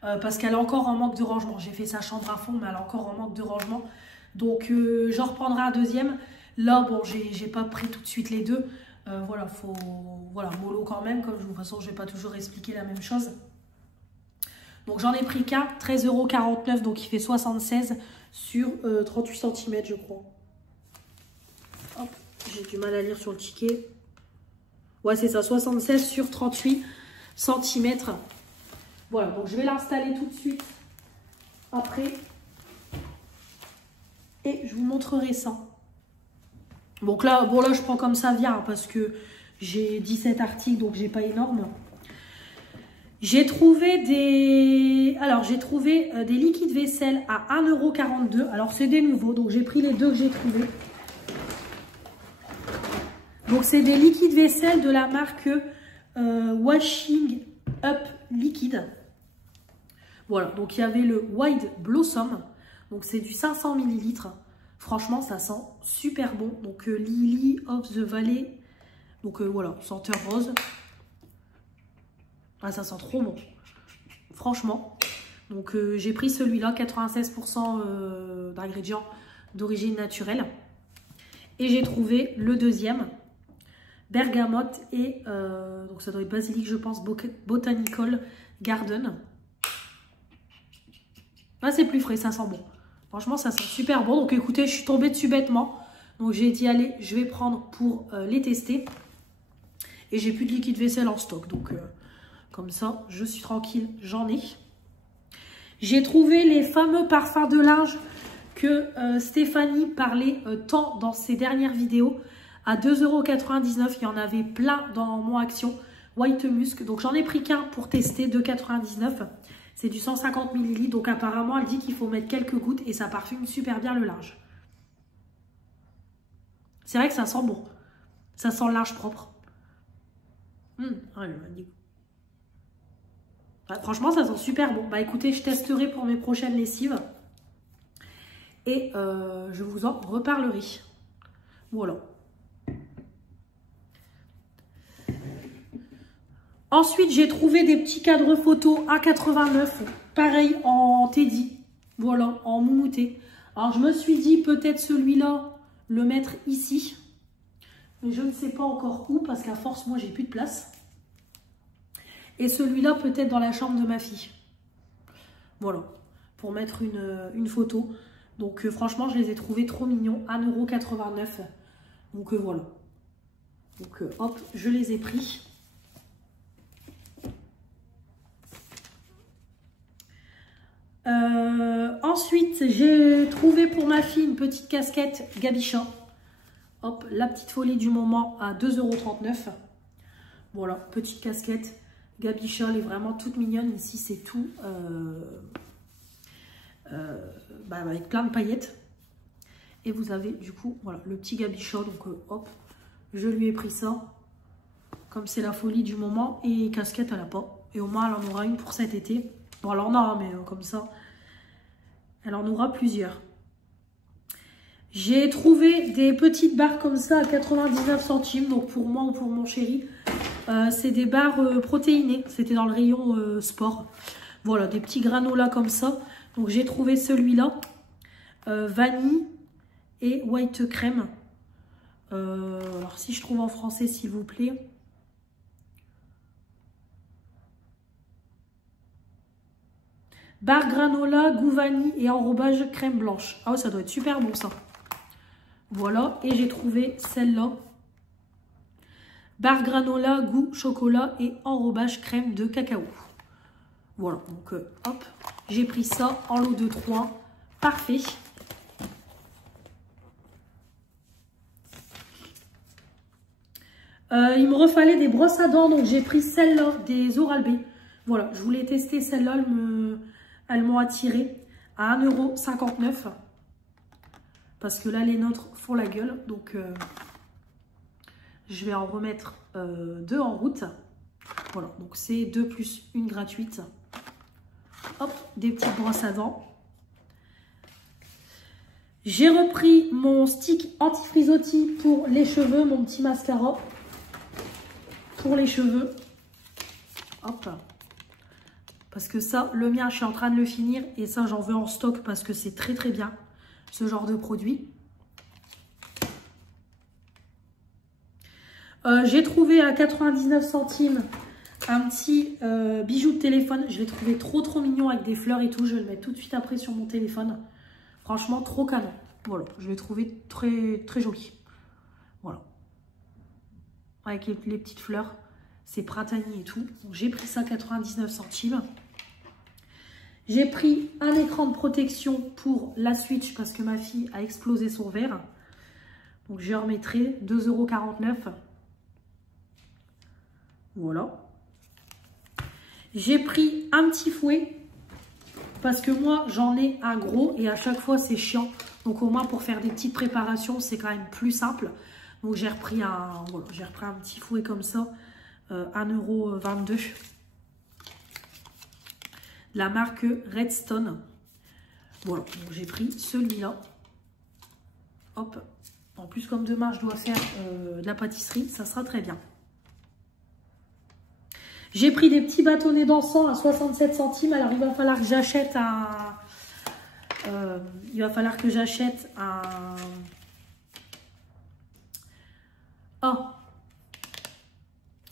Parce qu'elle est encore en manque de rangement. J'ai fait sa chambre à fond, mais elle est encore en manque de rangement. Donc, j'en reprendrai un deuxième. Là, bon, j'ai pas pris tout de suite les 2. Voilà, mollo quand même. Comme de toute façon, je vais pas toujours expliquer la même chose. Donc, j'en ai pris qu'un. 13,49 €. Donc, il fait 76 sur 38 cm, je crois. Hop, j'ai du mal à lire sur le ticket. Ouais, c'est ça, 76 sur 38 cm. Voilà, donc je vais l'installer tout de suite après. Et je vous montrerai ça. Donc là, je prends comme ça vient, parce que j'ai 17 articles, donc j'ai pas énorme. J'ai trouvé des... Alors, Alors, j'ai trouvé des liquides vaisselle à 1,42 €. Alors, c'est des nouveaux, donc j'ai pris les deux que j'ai trouvés. Donc, c'est des liquides vaisselle de la marque Washing Up Liquide. Voilà, donc il y avait le White Blossom. Donc, c'est du 500 ml. Franchement, ça sent super bon. Donc, Lily of the Valley. Donc, voilà, senteur rose. Ah, ça sent trop bon. Franchement. Donc, j'ai pris celui-là, 96% d'ingrédients d'origine naturelle. Et j'ai trouvé le deuxième, bergamote et donc ça doit être basilic, je pense, Botanical Garden. Là, c'est plus frais, ça sent bon. Franchement, ça sent super bon. Donc, écoutez, je suis tombée dessus bêtement. Donc, j'ai dit, allez, je vais prendre pour les tester. Et j'ai plus de liquide vaisselle en stock. Donc, comme ça, je suis tranquille, j'en ai. J'ai trouvé les fameux parfums de linge que Stéphanie parlait tant dans ses dernières vidéos. À 2,99 €, il y en avait plein dans mon action. White Musk. Donc, j'en ai pris qu'un pour tester, 2,99 €. C'est du 150 ml, donc apparemment, elle dit qu'il faut mettre quelques gouttes et ça parfume super bien le linge. C'est vrai que ça sent bon. Ça sent le linge propre. Franchement, ça sent super bon. Bah écoutez, je testerai pour mes prochaines lessives. Et je vous en reparlerai. Voilà. Ensuite, j'ai trouvé des petits cadres photos à 89, pareil en teddy, voilà, en moumouté. Alors, je me suis dit peut-être celui-là, le mettre ici, mais je ne sais pas encore où, parce qu'à force, moi, j'ai plus de place. Et celui-là, peut-être dans la chambre de ma fille. Voilà, pour mettre une photo. Donc, franchement, je les ai trouvés trop mignons, 1,89 €. Donc, voilà. Donc, hop, je les ai pris. Ensuite, j'ai trouvé pour ma fille une petite casquette Gabicha. Hop, la petite folie du moment à 2,39 €. Voilà, petite casquette Gabicha, elle est vraiment toute mignonne. Ici, c'est tout avec plein de paillettes. Et vous avez du coup, voilà, le petit Gabicha. Donc, hop, je lui ai pris ça. Comme c'est la folie du moment. Et casquette, elle n'a pas. Et au moins, elle en aura une pour cet été. Bon, elle en a, mais comme ça, elle en aura plusieurs. J'ai trouvé des petites barres comme ça à 99 centimes. Donc, pour moi ou pour mon chéri, c'est des barres protéinées. C'était dans le rayon sport. Voilà, des petits granolas comme ça. Donc, j'ai trouvé celui-là. Vanille et white crème. Alors, si je trouve en français, s'il vous plaît. Barre granola, goût vanille et enrobage crème blanche. Ah ouais, ça doit être super bon ça. Voilà, et j'ai trouvé celle-là. Barre granola, goût chocolat et enrobage crème de cacao. Voilà, donc hop, j'ai pris ça en lot de 3. Parfait. Il me refallait des brosses à dents, donc j'ai pris celle-là, des Oral-B. Voilà, je voulais tester celle-là, elles m'ont attiré à 1,59 €. Parce que là, les nôtres font la gueule. Donc, je vais en remettre 2 en route. Voilà, donc c'est 2 plus 1 gratuite. Hop, des petites brosses à dents. J'ai repris mon stick anti-frisottis pour les cheveux, mon petit mascara pour les cheveux. Hop. Parce que ça, le mien, je suis en train de le finir. Et ça, j'en veux en stock parce que c'est très très bien, ce genre de produit. J'ai trouvé à 99 centimes un petit bijou de téléphone. Je l'ai trouvé trop trop mignon avec des fleurs et tout. Je vais le mettre tout de suite après sur mon téléphone. Franchement, trop canon. Voilà, je l'ai trouvé très très joli. Voilà. Avec les petites fleurs. C'est printanier et tout. J'ai pris ça 99 centimes. J'ai pris un écran de protection pour la Switch parce que ma fille a explosé son verre. Donc je remettrai 2,49 €. Voilà. J'ai pris un petit fouet parce que moi, j'en ai un gros et à chaque fois, c'est chiant. Donc au moins, pour faire des petites préparations, c'est quand même plus simple. Donc j'ai repris un petit fouet comme ça, 1,22 €. La marque Redstone. Voilà, donc j'ai pris celui-là. Hop. En plus, comme demain, je dois faire de la pâtisserie, ça sera très bien. J'ai pris des petits bâtonnets d'encens à 67 centimes. Alors, il va falloir que j'achète un... Oh.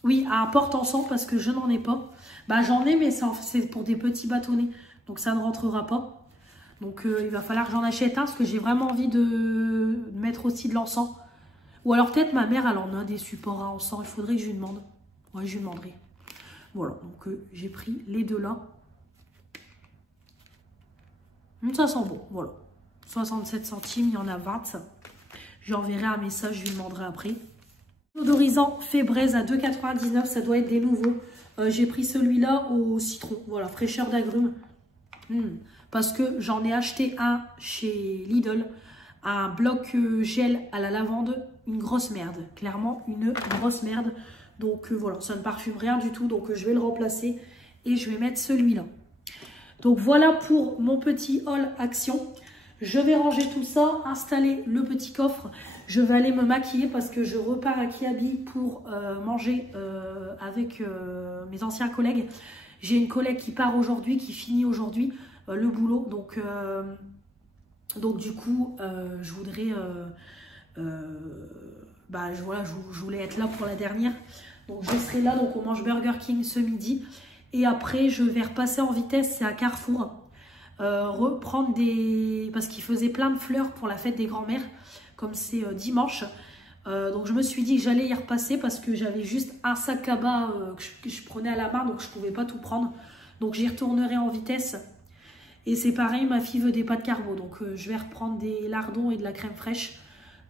Oui, un porte-encens parce que je n'en ai pas. Bah, j'en ai, mais c'est pour des petits bâtonnets. Donc, ça ne rentrera pas. Donc, il va falloir que j'en achète un parce que j'ai vraiment envie de mettre aussi de l'encens. Ou alors, peut-être ma mère, elle en a des supports à encens. Il faudrait que je lui demande. Ouais, je lui demanderai. Voilà, donc j'ai pris les deux là. Ça sent bon, voilà. 67 centimes, il y en a 20. J'enverrai un message, je lui demanderai après. Odorisant Febreze à 2,99 €, ça doit être des nouveaux. J'ai pris celui-là au citron, voilà, fraîcheur d'agrumes. Parce que j'en ai acheté un chez Lidl, un bloc gel à la lavande, une grosse merde. Clairement, une grosse merde. Donc voilà, ça ne parfume rien du tout, donc je vais le remplacer et je vais mettre celui-là. Donc voilà pour mon petit haul action. Je vais ranger tout ça, installer le petit coffre. Je vais aller me maquiller parce que je repars à Kiabi pour manger avec mes anciens collègues. J'ai une collègue qui part aujourd'hui, qui finit aujourd'hui le boulot. Donc du coup, je voudrais... voilà, je voulais être là pour la dernière. Donc je serai là, donc on mange Burger King ce midi. Et après, je vais repasser en vitesse, c'est à Carrefour. Reprendre des... Parce qu'ils faisaient plein de fleurs pour la fête des grands-mères, comme c'est dimanche. Donc je me suis dit que j'allais y repasser parce que j'avais juste un sac à bas que je prenais à la main, donc je ne pouvais pas tout prendre. Donc j'y retournerai en vitesse. Et c'est pareil, ma fille veut des pâtes carbo. Donc je vais reprendre des lardons et de la crème fraîche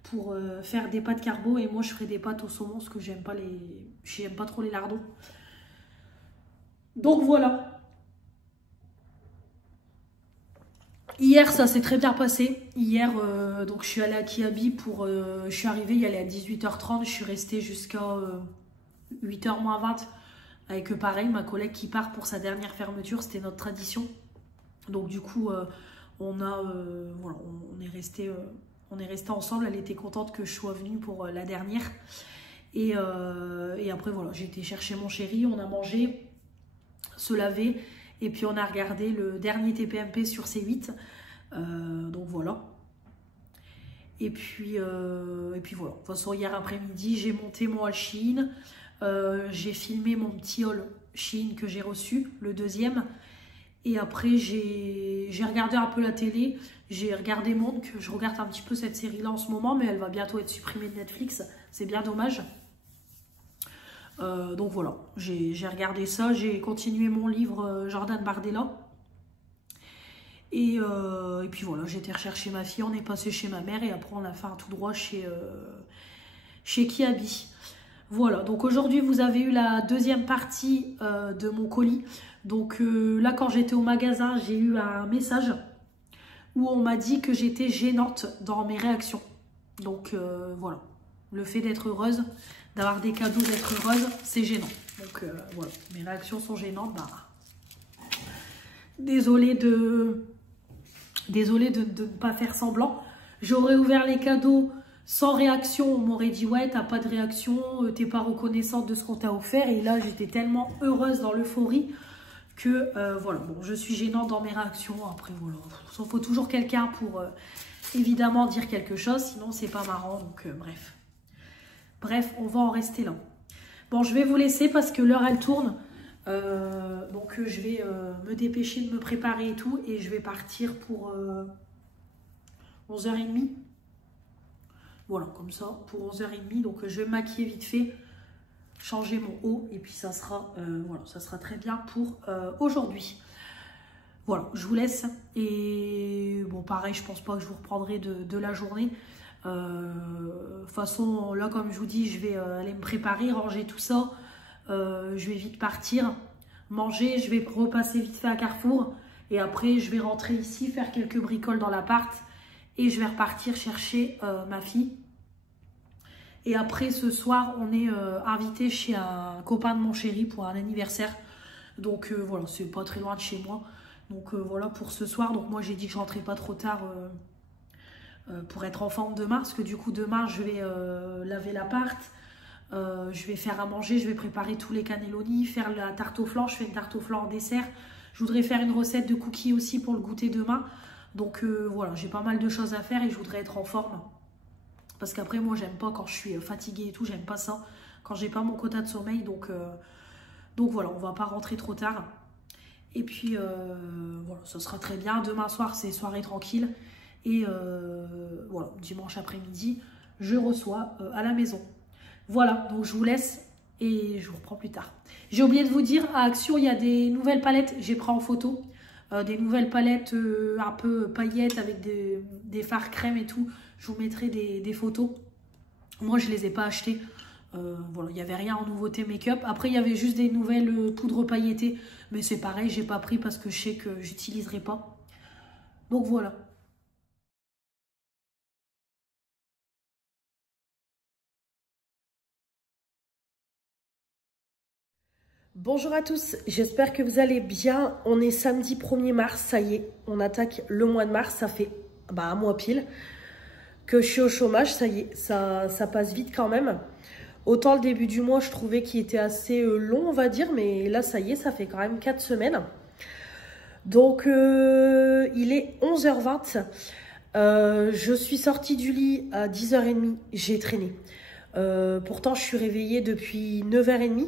pour faire des pâtes carbo. Et moi, je ferai des pâtes au saumon parce que j'aime pas trop les lardons. Donc voilà. Hier, ça s'est très bien passé. Hier, donc je suis allée à Kiabi pour... je suis arrivée, il y allait à 18h30. Je suis restée jusqu'à 8h moins 20 avec pareil, ma collègue qui part pour sa dernière fermeture. C'était notre tradition. Donc du coup, voilà, on est resté ensemble. Elle était contente que je sois venue pour la dernière. Et après, voilà, j'ai été chercher mon chéri. On a mangé, se laver. Et puis, on a regardé le dernier TPMP sur C8. Donc, voilà. Et puis voilà. De toute façon, hier après-midi, j'ai monté mon haul Shein. J'ai filmé mon petit haul Shein que j'ai reçu, le deuxième. Et après, j'ai regardé un peu la télé. J'ai regardé Monk. Je regarde un petit peu cette série-là en ce moment, mais elle va bientôt être supprimée de Netflix. C'est bien dommage. Donc voilà, j'ai regardé ça. J'ai continué mon livre Jordan Bardella. Et puis voilà, j'ai été rechercher ma fille. On est passé chez ma mère et après, on a fait un tout droit chez Kiabi. Voilà, donc aujourd'hui, vous avez eu la deuxième partie de mon colis. Donc là, quand j'étais au magasin, j'ai eu un message où on m'a dit que j'étais gênante dans mes réactions. Donc voilà, le fait d'être heureuse, d'avoir des cadeaux, d'être heureuse, c'est gênant. Donc voilà, mes réactions sont gênantes. Bah, désolée de ne pas faire semblant. J'aurais ouvert les cadeaux sans réaction. On m'aurait dit ouais, t'as pas de réaction, t'es pas reconnaissante de ce qu'on t'a offert. Et là, j'étais tellement heureuse dans l'euphorie que voilà, bon, je suis gênante dans mes réactions. Après, voilà, il faut toujours quelqu'un pour évidemment dire quelque chose, sinon c'est pas marrant. Donc bref, on va en rester là. Bon, je vais vous laisser parce que l'heure elle tourne. Donc je vais me dépêcher de me préparer et tout. Et je vais partir pour 11h30. Voilà, comme ça, pour 11h30. Donc je vais me maquiller vite fait, changer mon haut. Et puis ça sera, voilà, ça sera très bien pour aujourd'hui. Voilà, je vous laisse. Et bon, pareil, je pense pas que je vous reprendrai de la journée. De toute façon, là, comme je vous dis, je vais aller me préparer, ranger tout ça. Je vais vite partir, manger. Je vais repasser vite fait à Carrefour. Et après, je vais rentrer ici, faire quelques bricoles dans l'appart. Et je vais repartir chercher ma fille. Et après, ce soir, on est invité chez un copain de mon chéri pour un anniversaire. Donc voilà, c'est pas très loin de chez moi. Donc voilà pour ce soir. Donc moi, j'ai dit que je rentrais pas trop tard pour être en forme demain. Parce que du coup, demain, je vais laver l'appart. Je vais faire à manger, je vais préparer tous les cannelloni, faire la tarte au flan. Je fais une tarte au flan en dessert. Je voudrais faire une recette de cookies aussi pour le goûter demain. Donc voilà, j'ai pas mal de choses à faire et je voudrais être en forme. Parce qu'après, moi, j'aime pas quand je suis fatiguée et tout, j'aime pas ça. Quand j'ai pas mon quota de sommeil, donc voilà, on va pas rentrer trop tard. Et puis, voilà, ça sera très bien. Demain soir, c'est soirée tranquille. Et voilà, dimanche après-midi, je reçois à la maison. Voilà, donc je vous laisse et je vous reprends plus tard. J'ai oublié de vous dire, à Action, il y a des nouvelles palettes, j'ai pris en photo. Des nouvelles palettes un peu paillettes avec des fards crème et tout. Je vous mettrai des photos. Moi, je ne les ai pas achetées. Voilà, il n'y avait rien en nouveauté make-up. Après, il y avait juste des nouvelles poudres pailletées. Mais c'est pareil, j'ai pas pris parce que je sais que j'utiliserai pas. Donc voilà. Bonjour à tous, j'espère que vous allez bien. On est samedi 1er mars, ça y est, on attaque le mois de mars. Ça fait un mois pile que je suis au chômage, ça y est, ça passe vite quand même. Autant le début du mois, je trouvais qu'il était assez long, on va dire, mais là, ça y est, ça fait quand même 4 semaines. Donc, il est 11h20. Je suis sortie du lit à 10h30, j'ai traîné. Pourtant, je suis réveillée depuis 9h30.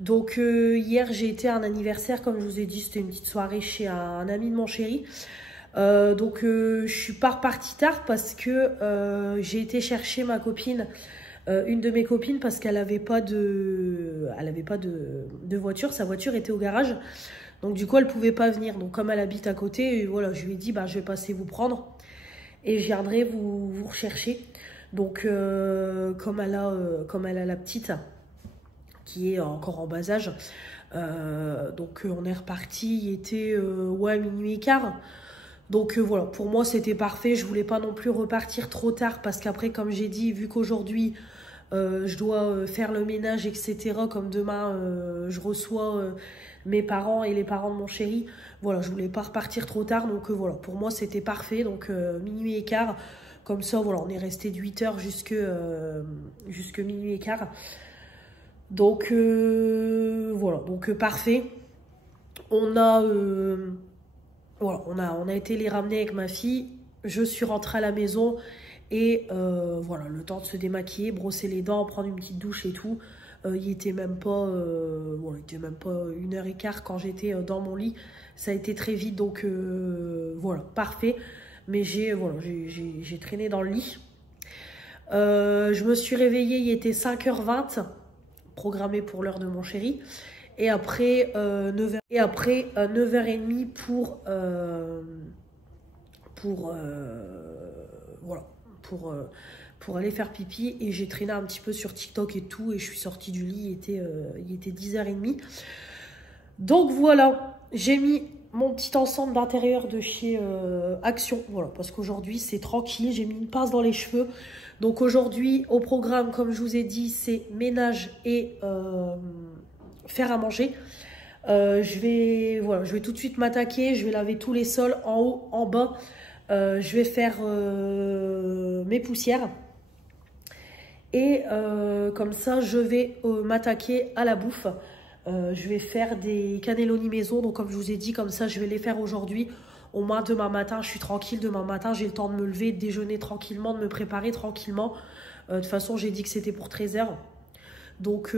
Donc, hier, j'ai été à un anniversaire, comme je vous ai dit, c'était une petite soirée chez un ami de mon chéri. Donc, je suis pas repartie tard parce que j'ai été chercher ma copine, une de mes copines, parce qu'elle avait pas de voiture. Sa voiture était au garage. Donc, du coup, elle pouvait pas venir. Donc, comme elle habite à côté, voilà, je lui ai dit, je vais passer vous prendre et je viendrai vous rechercher. Donc, comme elle a la petite qui est encore en bas âge, donc on est reparti, il était minuit et quart. Donc voilà, pour moi c'était parfait, je voulais pas non plus repartir trop tard parce qu'après, comme j'ai dit, vu qu'aujourd'hui je dois faire le ménage, etc., comme demain je reçois mes parents et les parents de mon chéri, voilà, je voulais pas repartir trop tard, donc voilà, pour moi c'était parfait. Donc minuit et quart, comme ça, voilà, on est resté de 8h jusque minuit et quart. Donc voilà, donc parfait. Voilà, on a été les ramener avec ma fille. Je suis rentrée à la maison et voilà, le temps de se démaquiller, brosser les dents, prendre une petite douche et tout. Il était même pas 1h15 quand j'étais dans mon lit. Ça a été très vite, donc voilà, parfait. Mais j'ai traîné dans le lit. Je me suis réveillée, il était 5h20, programmé pour l'heure de mon chéri. Et après 9h30 pour aller faire pipi. Et j'ai traîné un petit peu sur TikTok et tout. Et je suis sortie du lit, il était 10h30. Donc voilà, j'ai mis mon petit ensemble d'intérieur de chez Action. Voilà, parce qu'aujourd'hui c'est tranquille, j'ai mis une pince dans les cheveux. Donc aujourd'hui, au programme, comme je vous ai dit, c'est ménage et faire à manger. Je vais tout de suite m'attaquer. Je vais laver tous les sols en haut, en bas. Je vais faire mes poussières. Et comme ça, je vais m'attaquer à la bouffe. Je vais faire des cannelloni maison. Donc comme je vous ai dit, comme ça, je vais les faire aujourd'hui. Au moins demain matin, je suis tranquille. Demain matin, j'ai le temps de me lever, de déjeuner tranquillement, de me préparer tranquillement. De toute façon, j'ai dit que c'était pour 13h. Donc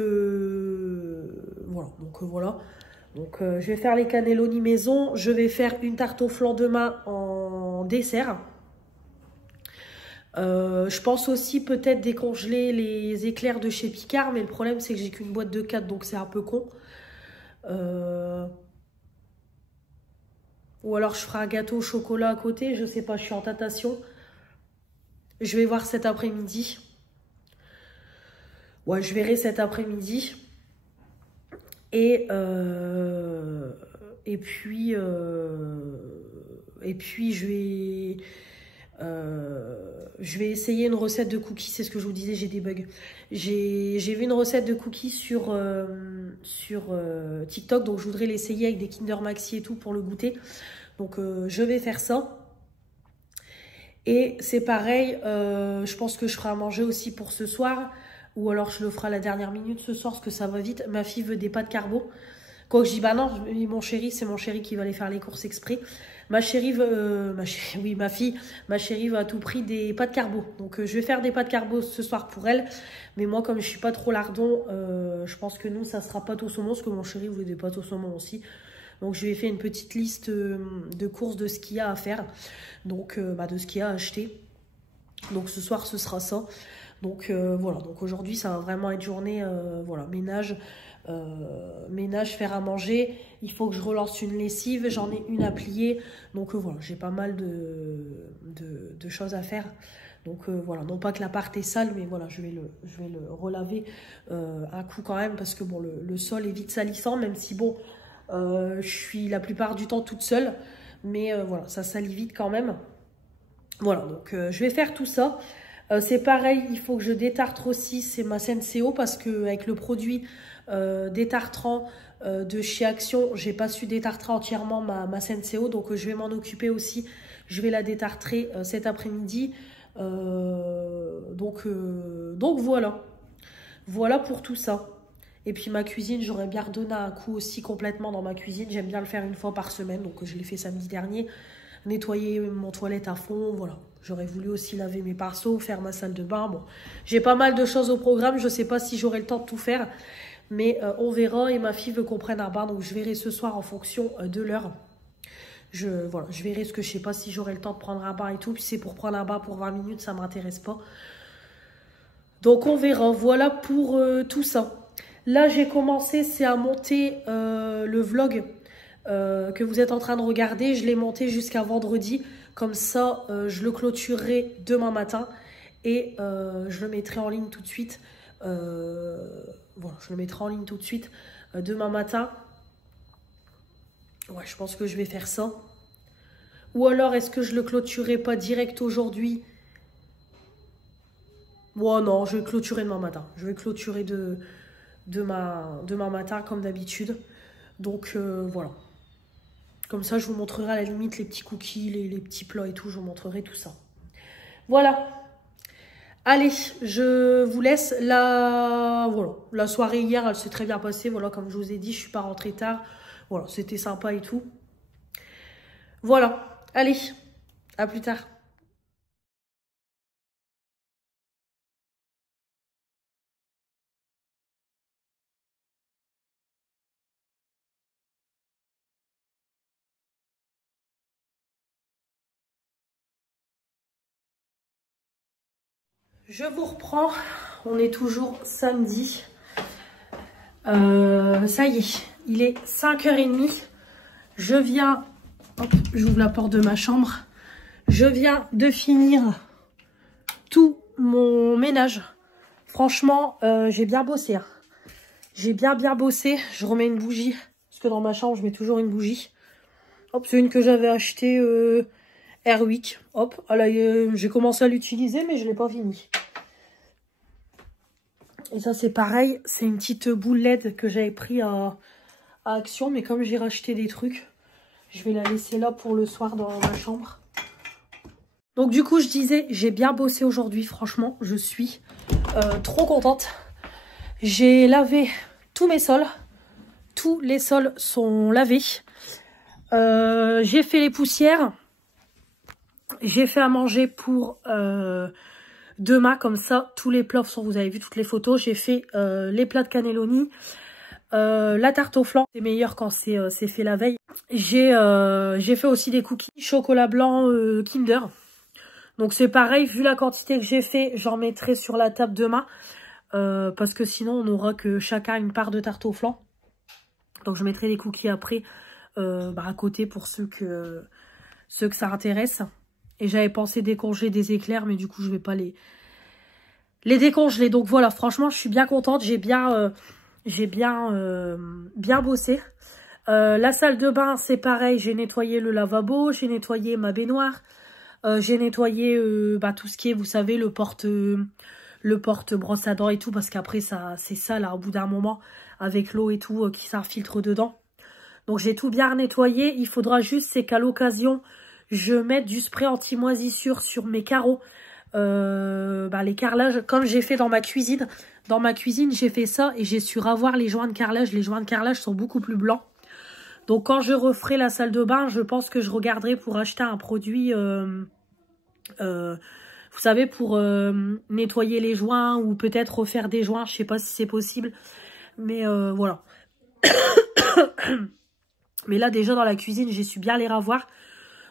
voilà. Donc je vais faire les cannelloni maison. Je vais faire une tarte au flan demain en dessert. Je pense aussi peut-être décongeler les éclairs de chez Picard. Mais le problème, c'est que j'ai qu'une boîte de 4. Donc c'est un peu con. Ou alors je ferai un gâteau au chocolat à côté. Je sais pas, je suis en tentation. Je vais voir cet après-midi. Ouais, je verrai cet après-midi. Et et puis je vais essayer une recette de cookies, c'est ce que je vous disais, j'ai des bugs. J'ai vu une recette de cookies sur TikTok, donc je voudrais l'essayer avec des Kinder Maxi et tout pour le goûter. Donc je vais faire ça. Et c'est pareil, je pense que je ferai à manger aussi pour ce soir. Ou alors je le ferai à la dernière minute ce soir, parce que ça va vite. Ma fille veut des pâtes carbo. Quoi que je dis, bah non, mon chéri, c'est mon chéri qui va aller faire les courses exprès. Ma chérie veut, ma chérie veut à tout prix des pâtes carbo. Donc je vais faire des pâtes carbo ce soir pour elle. Mais moi, comme je suis pas trop lardon, je pense que nous, ça sera pâtes au saumon, parce que mon chéri voulait des pâtes au saumon aussi. Donc je lui ai fait une petite liste de courses de ce qu'il y a à faire. Donc de ce qu'il y a à acheter. Donc ce soir, ce sera ça. Donc voilà, donc aujourd'hui, ça va vraiment être journée, voilà, ménage. Ménage, faire à manger, il faut que je relance une lessive, j'en ai une à plier, donc voilà, j'ai pas mal de choses à faire. Donc voilà, non pas que l'appart est sale, mais voilà, je vais le relaver un coup quand même, parce que bon, le sol est vite salissant, même si bon, je suis la plupart du temps toute seule, mais voilà, ça salit vite quand même. Voilà, donc je vais faire tout ça. C'est pareil, il faut que je détartre aussi, c'est ma Senseo, parce que avec le produit détartrant de chez Action, j'ai pas su détartrer entièrement ma Senseo, donc je vais m'en occuper aussi. Je vais la détartrer cet après-midi. Donc voilà pour tout ça. Et puis ma cuisine, j'aurais bien redonné un coup aussi complètement dans ma cuisine. J'aime bien le faire une fois par semaine, donc je l'ai fait samedi dernier. Nettoyer mon toilette à fond, voilà. J'aurais voulu aussi laver mes pinceaux, faire ma salle de bain. Bon, j'ai pas mal de choses au programme. Je sais pas si j'aurai le temps de tout faire, mais on verra. Et ma fille veut qu'on prenne un bain, donc je verrai ce soir en fonction de l'heure. Voilà, je verrai ce que je sais pas si j'aurai le temps de prendre un bain et tout. Puis c'est pour prendre un bain pour 20 minutes, ça m'intéresse pas. Donc on verra. Voilà pour tout ça. Là, j'ai commencé, c'est à monter le vlog que vous êtes en train de regarder. Je l'ai monté jusqu'à vendredi. Comme ça, je le clôturerai demain matin. Et je le mettrai en ligne tout de suite. Voilà, je le mettrai en ligne tout de suite demain matin. Ouais, je pense que je vais faire ça. Ou alors, est-ce que je le clôturerai pas direct aujourd'hui? Bon, non, je vais clôturer demain matin. Je vais clôturer demain matin, comme d'habitude. Donc, voilà. Comme ça, je vous montrerai à la limite les petits cookies, les petits plats et tout. Je vous montrerai tout ça. Voilà. Allez, je vous laisse. Voilà. La soirée hier, elle s'est très bien passée. Voilà, comme je vous ai dit, je ne suis pas rentrée tard. Voilà, c'était sympa et tout. Voilà. Allez, à plus tard. Je vous reprends. On est toujours samedi. Ça y est, il est 5h30. Je viens... Hop, j'ouvre la porte de ma chambre. Je viens de finir tout mon ménage. Franchement, j'ai bien bossé. Hein. J'ai bien bossé. Je remets une bougie. Parce que dans ma chambre, je mets toujours une bougie. Hop, c'est une que j'avais achetée Airwick. Hop, j'ai commencé à l'utiliser, mais je ne l'ai pas fini. Et ça, c'est pareil. C'est une petite boule LED que j'avais pris à Action. Mais comme j'ai racheté des trucs, je vais la laisser là pour le soir dans ma chambre. Donc du coup, je disais, j'ai bien bossé aujourd'hui. Franchement, je suis trop contente. J'ai lavé tous mes sols. Tous les sols sont lavés. J'ai fait les poussières. J'ai fait à manger pour demain. Comme ça, tous les plats sont, vous avez vu toutes les photos. J'ai fait les plats de cannelloni. La tarte au flan, c'est meilleur quand c'est fait la veille. J'ai fait aussi des cookies chocolat blanc Kinder. Donc c'est pareil, vu la quantité que j'ai fait, j'en mettrai sur la table demain. Parce que sinon, on n'aura que chacun une part de tarte au flan. Donc je mettrai les cookies après à côté pour ceux que ça intéresse. Et j'avais pensé décongeler des éclairs, mais du coup, je vais pas les décongeler. Donc voilà, franchement, je suis bien contente. J'ai bien bossé. La salle de bain, c'est pareil. J'ai nettoyé le lavabo, j'ai nettoyé ma baignoire. J'ai nettoyé tout ce qui est, vous savez, le porte brosse à dents et tout. Parce qu'après, c'est ça, là, au bout d'un moment, avec l'eau et tout, qui s'infiltre dedans. Donc, j'ai tout bien nettoyé. Il faudra juste, c'est qu'à l'occasion, je mette du spray anti-moisissure sur mes carreaux. Les carrelages, comme j'ai fait dans ma cuisine. Dans ma cuisine, j'ai fait ça et j'ai su ravoir les joints de carrelage. Les joints de carrelage sont beaucoup plus blancs. Donc, quand je referai la salle de bain, je pense que je regarderai pour acheter un produit, vous savez, pour nettoyer les joints ou peut-être refaire des joints. Je sais pas si c'est possible. Mais voilà. Mais là, déjà, dans la cuisine, j'ai su bien les ravoir.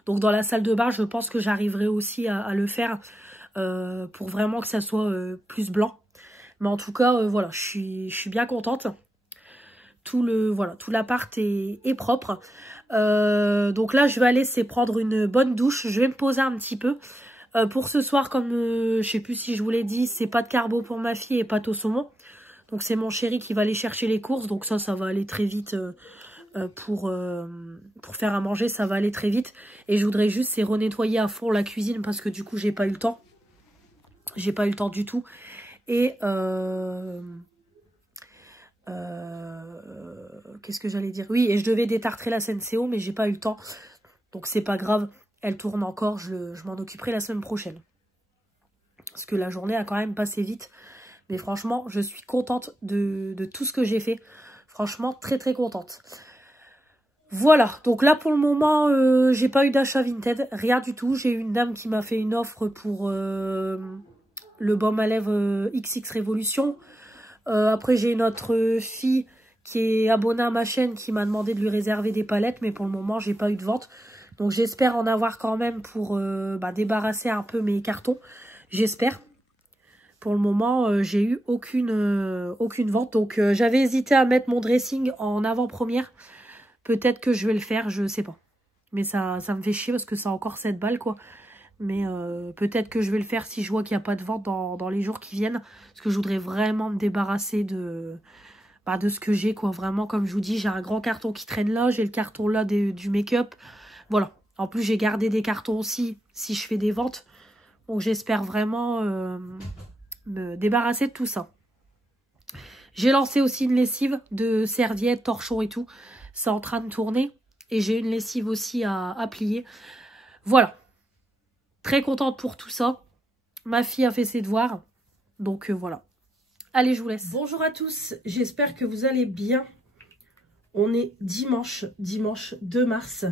Donc, dans la salle de bain, je pense que j'arriverai aussi à le faire pour vraiment que ça soit plus blanc. Mais en tout cas, voilà, je suis bien contente. Tout l'appart est propre. Donc là, je vais aller prendre une bonne douche. Je vais me poser un petit peu. Pour ce soir, comme je sais plus si je vous l'ai dit, c'est pâte carbo pour ma fille et pâte au saumon. Donc c'est mon chéri qui va aller chercher les courses. Donc ça va aller très vite pour faire à manger. Ça va aller très vite. Et je voudrais juste renettoyer à fond la cuisine parce que du coup, j'ai pas eu le temps. J'ai pas eu le temps du tout. Et qu'est-ce que j'allais dire? Oui, et je devais détartrer la Senseo, mais j'ai pas eu le temps. Donc c'est pas grave, elle tourne encore, je m'en occuperai la semaine prochaine. Parce que la journée a quand même passé vite. Mais franchement, je suis contente de tout ce que j'ai fait. Franchement, très très contente. Voilà, donc là pour le moment, j'ai pas eu d'achat Vinted, rien du tout. J'ai eu une dame qui m'a fait une offre pour le baume à lèvres XX Révolution. Après, j'ai une autre fille qui est abonnée à ma chaîne qui m'a demandé de lui réserver des palettes. Mais pour le moment, j'ai pas eu de vente. Donc, j'espère en avoir quand même pour débarrasser un peu mes cartons. J'espère. Pour le moment, j'ai eu aucune vente. Donc, j'avais hésité à mettre mon dressing en avant-première. Peut-être que je vais le faire, je sais pas. Mais ça me fait chier parce que ça a encore 7 balles, quoi. Mais peut-être que je vais le faire si je vois qu'il n'y a pas de vente dans les jours qui viennent. Parce que je voudrais vraiment me débarrasser de ce que j'ai, quoi. Vraiment, comme je vous dis, j'ai un grand carton qui traîne là. J'ai le carton là du make-up. Voilà. En plus, j'ai gardé des cartons aussi si je fais des ventes. Donc, j'espère vraiment me débarrasser de tout ça. J'ai lancé aussi une lessive de serviettes, torchons et tout. C'est en train de tourner. Et j'ai une lessive aussi à plier. Voilà. Très contente pour tout ça. Ma fille a fait ses devoirs. Donc voilà. Allez, je vous laisse. Bonjour à tous. J'espère que vous allez bien. On est dimanche 2 mars.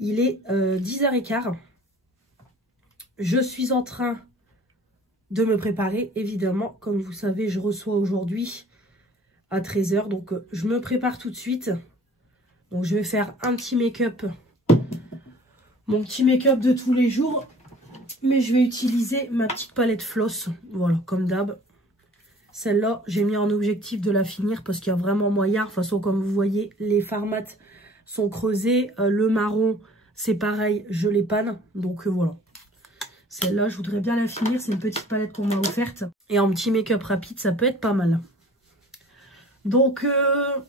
Il est 10h15. Je suis en train de me préparer. Évidemment, comme vous savez, je reçois aujourd'hui à 13h. Donc je me prépare tout de suite. Donc je vais faire un petit make-up. Mon petit make-up de tous les jours. Mais je vais utiliser ma petite palette floss. Voilà, comme d'hab. Celle-là, j'ai mis en objectif de la finir parce qu'il y a vraiment moyen. De toute façon, comme vous voyez, les fards mat sont creusés. Le marron, c'est pareil, je les panne. Donc voilà. Celle-là, je voudrais bien la finir. C'est une petite palette qu'on m'a offerte. Et en petit make-up rapide, ça peut être pas mal. Donc là,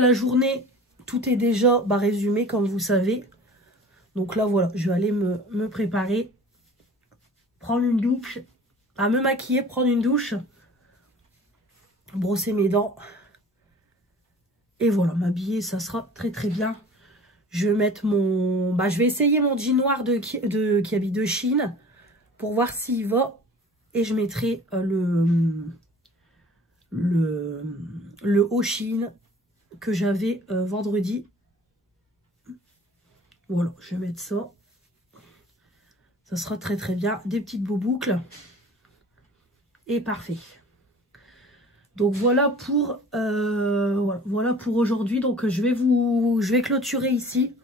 la journée, tout est déjà résumé, comme vous savez. Donc là, voilà, je vais aller me préparer. Prendre une douche. Me maquiller, prendre une douche. Brosser mes dents. Et voilà, m'habiller, ça sera très très bien. Je vais mettre mon... je vais essayer mon jean noir de Kiabi de Chine. Pour voir s'il va. Et je mettrai le haut Chine que j'avais vendredi. Voilà, je vais mettre ça. Ça sera très très bien. Des petites beaux boucles. Et parfait. Donc voilà pour aujourd'hui. Donc je vais clôturer ici.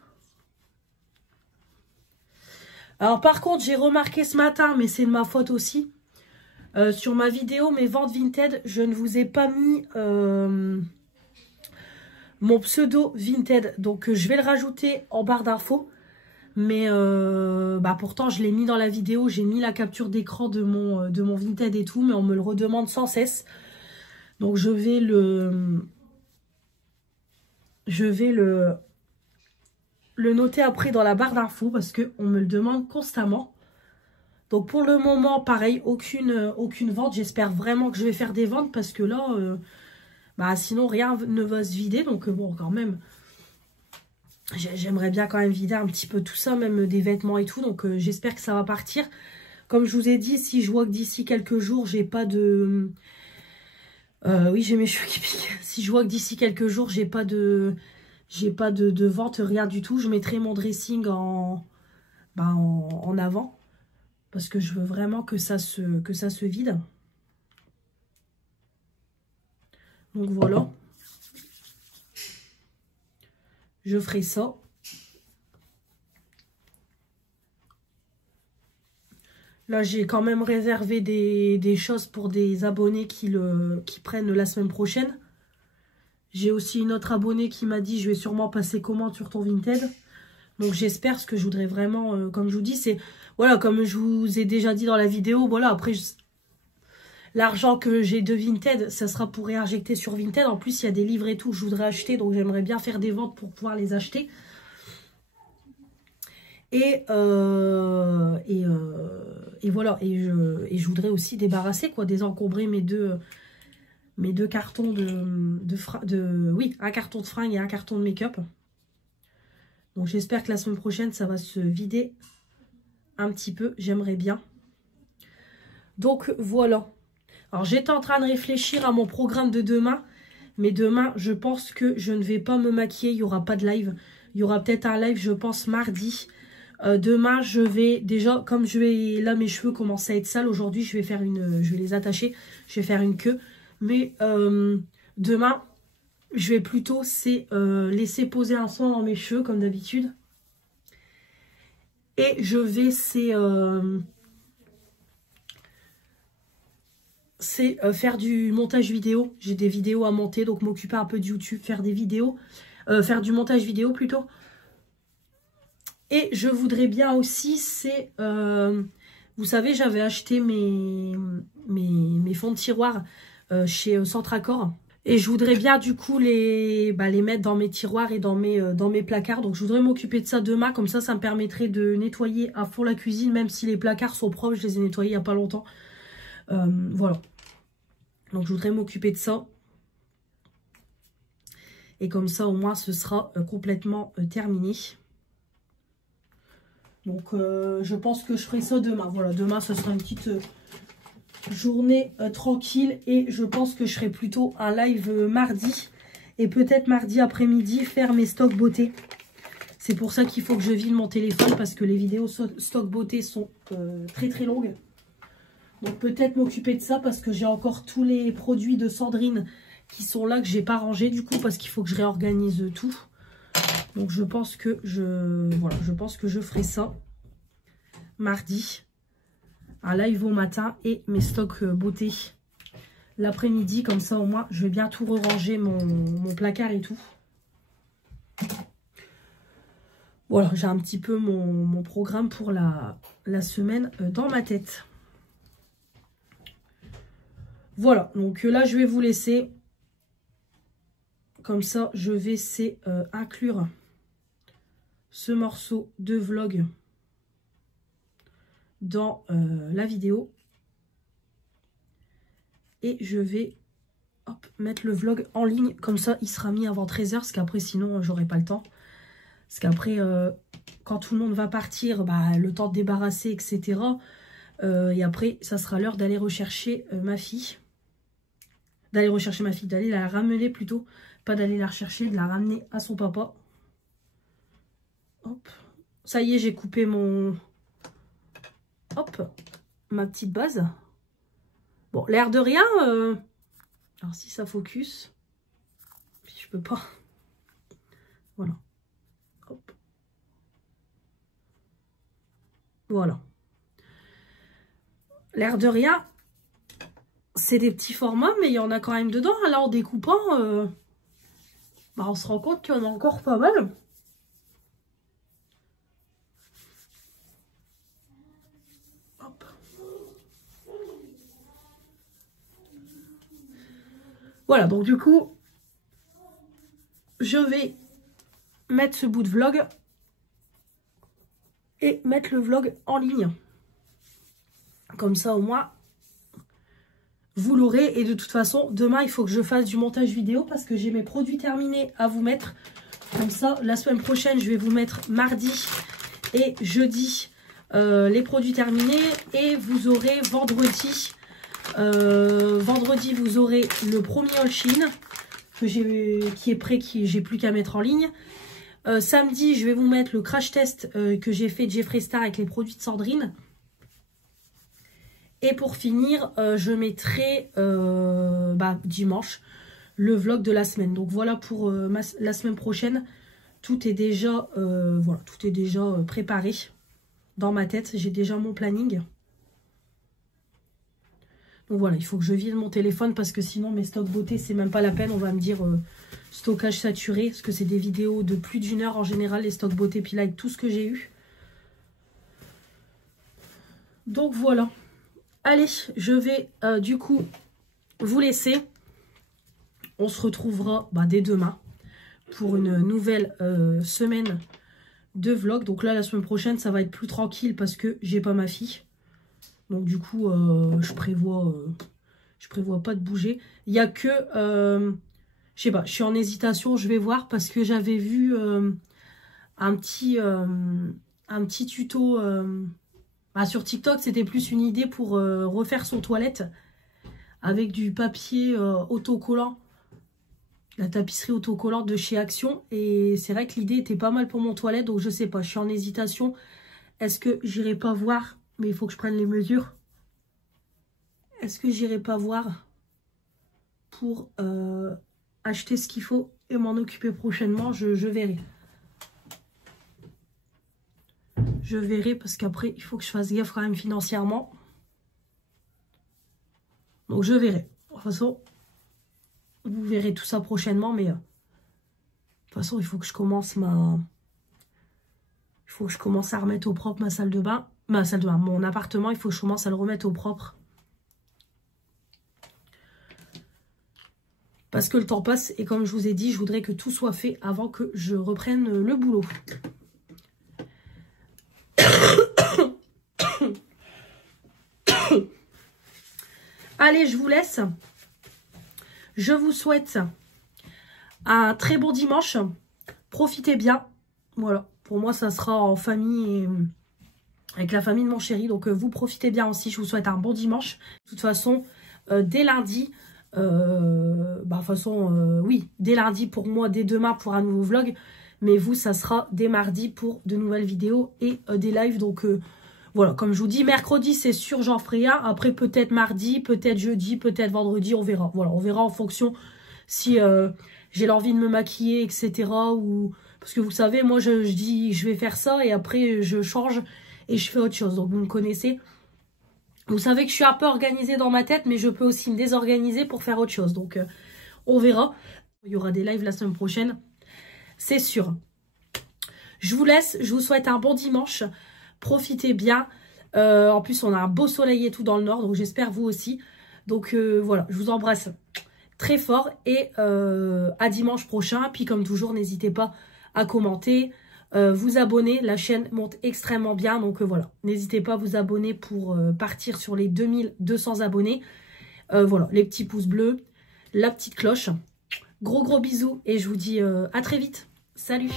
Alors par contre, j'ai remarqué ce matin, mais c'est de ma faute aussi. Sur ma vidéo, mes ventes Vinted, je ne vous ai pas mis mon pseudo Vinted. Donc je vais le rajouter en barre d'infos. Mais pourtant, je l'ai mis dans la vidéo. J'ai mis la capture d'écran de mon Vinted et tout. Mais on me le redemande sans cesse. Donc je vais le noter après dans la barre d'infos parce qu'on me le demande constamment. Donc pour le moment, pareil, aucune vente. J'espère vraiment que je vais faire des ventes parce que là, bah, sinon rien ne va se vider. Donc bon, quand même, j'aimerais bien quand même vider un petit peu tout ça, même des vêtements et tout. Donc j'espère que ça va partir. Comme je vous ai dit, si je vois que d'ici quelques jours, j'ai pas de... oui, j'ai mes cheveux qui piquent. Si je vois que d'ici quelques jours, j'ai pas de vente, rien du tout, je mettrai mon dressing en avant. Parce que je veux vraiment que ça se vide. Donc voilà. Je ferai ça. Là, j'ai quand même réservé des choses pour des abonnés qui prennent la semaine prochaine. J'ai aussi une autre abonnée qui m'a dit, je vais sûrement passer commande sur ton Vinted. Donc j'espère, ce que je voudrais vraiment, comme je vous dis, c'est... Voilà, comme je vous ai déjà dit dans la vidéo, voilà, après... L'argent que j'ai de Vinted, ça sera pour réinjecter sur Vinted. En plus, il y a des livres et tout que je voudrais acheter. Donc, j'aimerais bien faire des ventes pour pouvoir les acheter. Et voilà. Et je voudrais aussi débarrasser, quoi, désencombrer mes deux cartons oui, un carton de fringues et un carton de make-up. Donc, j'espère que la semaine prochaine, ça va se vider un petit peu. J'aimerais bien. Donc, voilà. Alors, j'étais en train de réfléchir à mon programme de demain. Mais demain, je pense que je ne vais pas me maquiller. Il n'y aura pas de live. Il y aura peut-être un live, je pense, mardi. Demain, je vais... Déjà, comme là, mes cheveux commencent à être sales. Aujourd'hui, je vais les attacher. Je vais faire une queue. Mais demain, je vais plutôt laisser poser un soin dans mes cheveux, comme d'habitude. Et je vais... c'est faire du montage vidéo. J'ai des vidéos à monter, donc m'occuper un peu de YouTube, faire des vidéos, faire du montage vidéo plutôt. Et je voudrais bien aussi, vous savez, j'avais acheté mes fonds de tiroir chez Centracor. Et je voudrais bien du coup les mettre dans mes tiroirs et dans mes placards. Donc je voudrais m'occuper de ça demain, comme ça me permettrait de nettoyer à fond la cuisine, même si les placards sont propres, je les ai nettoyés il n'y a pas longtemps. Voilà. Donc je voudrais m'occuper de ça. Et comme ça au moins ce sera complètement terminé. Donc je pense que je ferai ça demain. Voilà, demain ce sera une petite journée tranquille. Et je pense que je ferai plutôt un live mardi. Et peut-être mardi après-midi faire mes stocks beauté. C'est pour ça qu'il faut que je vide mon téléphone. Parce que les vidéos stock beauté sont très très longues. Donc peut-être m'occuper de ça parce que j'ai encore tous les produits de Sandrine qui sont là que j'ai pas rangés du coup parce qu'il faut que je réorganise tout. Donc je pense que je ferai ça mardi. Un live au matin et mes stocks beauté l'après-midi. Comme ça au moins je vais bien tout ranger mon placard et tout. Voilà, j'ai un petit peu mon programme pour la semaine dans ma tête. Voilà, donc là, je vais vous laisser. Comme ça, je vais inclure ce morceau de vlog dans la vidéo. Et je vais mettre le vlog en ligne. Comme ça, il sera mis avant 13 h. Parce qu'après, sinon, j'aurai pas le temps. Parce qu'après, quand tout le monde va partir, le temps de débarrasser, etc. Et après, ça sera l'heure d'aller rechercher ma fille. D'aller la ramener plutôt, pas d'aller la rechercher, de la ramener à son papa. Hop, ça y est, j'ai coupé ma petite base. Bon, l'air de rien, alors si ça focus, puis je peux pas, voilà, hop, voilà. L'air de rien, c'est des petits formats, mais il y en a quand même dedans. Là, en découpant, on se rend compte qu'il y en a encore pas mal. Hop. Voilà, donc du coup, je vais mettre ce bout de vlog et mettre le vlog en ligne. Comme ça, au moins, vous l'aurez. Et de toute façon, demain, il faut que je fasse du montage vidéo parce que j'ai mes produits terminés à vous mettre. Comme ça, la semaine prochaine, je vais vous mettre mardi et jeudi les produits terminés. Et vous aurez vendredi. Vendredi, vous aurez le premier haul-in qui est prêt, j'ai plus qu'à mettre en ligne. Samedi, je vais vous mettre le crash test que j'ai fait de Jeffree Star avec les produits de Sandrine. Et pour finir, je mettrai dimanche le vlog de la semaine. Donc voilà pour la semaine prochaine. Tout est déjà, préparé dans ma tête. J'ai déjà mon planning. Donc voilà, il faut que je vide mon téléphone parce que sinon mes stocks beauté, c'est même pas la peine. On va me dire stockage saturé parce que c'est des vidéos de plus d'1 heure en général, les stocks beauté, puis là avec tout ce que j'ai eu. Donc voilà. Allez, je vais du coup vous laisser. On se retrouvera dès demain pour une nouvelle semaine de vlog. Donc là, la semaine prochaine, ça va être plus tranquille parce que j'ai pas ma fille. Donc du coup, je prévois pas de bouger. Il y a que, je sais pas, je suis en hésitation, je vais voir parce que j'avais vu un petit tuto sur TikTok. C'était plus une idée pour refaire son toilette avec du papier autocollant, la tapisserie autocollante de chez Action. Et c'est vrai que l'idée était pas mal pour mon toilette, donc je sais pas, je suis en hésitation. Est-ce que j'irai pas voir? Mais il faut que je prenne les mesures. Est-ce que j'irai pas voir pour acheter ce qu'il faut et m'en occuper prochainement? Je verrai. Je verrai parce qu'après, il faut que je fasse gaffe quand même financièrement. Donc je verrai. De toute façon, vous verrez tout ça prochainement. Mais de toute façon, il faut que je commence Il faut que je commence à remettre au propre ma salle de bain. Mon appartement, il faut que je commence à le remettre au propre. Parce que le temps passe et comme je vous ai dit, je voudrais que tout soit fait avant que je reprenne le boulot. Allez, je vous laisse. Je vous souhaite un très bon dimanche. Profitez bien. Voilà, pour moi, ça sera en famille et avec la famille de mon chéri. Donc, vous profitez bien aussi. Je vous souhaite un bon dimanche. De toute façon, dès lundi, dès lundi pour moi, dès demain pour un nouveau vlog. Mais vous, ça sera dès mardi pour de nouvelles vidéos et des lives. Donc, voilà, comme je vous dis, mercredi, c'est sûr, j'en ferai un. Après, peut-être mardi, peut-être jeudi, peut-être vendredi, on verra. Voilà, on verra en fonction si j'ai l'envie de me maquiller, etc. Ou... Parce que vous savez, moi, je dis, je vais faire ça et après, je change et je fais autre chose. Donc, vous me connaissez. Vous savez que je suis un peu organisée dans ma tête, mais je peux aussi me désorganiser pour faire autre chose. Donc, on verra. Il y aura des lives la semaine prochaine. C'est sûr. Je vous laisse. Je vous souhaite un bon dimanche. Profitez bien. En plus, on a un beau soleil et tout dans le nord. Donc, j'espère vous aussi. Donc, voilà. Je vous embrasse très fort. Et à dimanche prochain. Puis, comme toujours, n'hésitez pas à commenter. Vous abonner, la chaîne monte extrêmement bien, donc voilà, n'hésitez pas à vous abonner pour partir sur les 2200 abonnés. Voilà, les petits pouces bleus, la petite cloche. Gros bisous et je vous dis à très vite. Salut!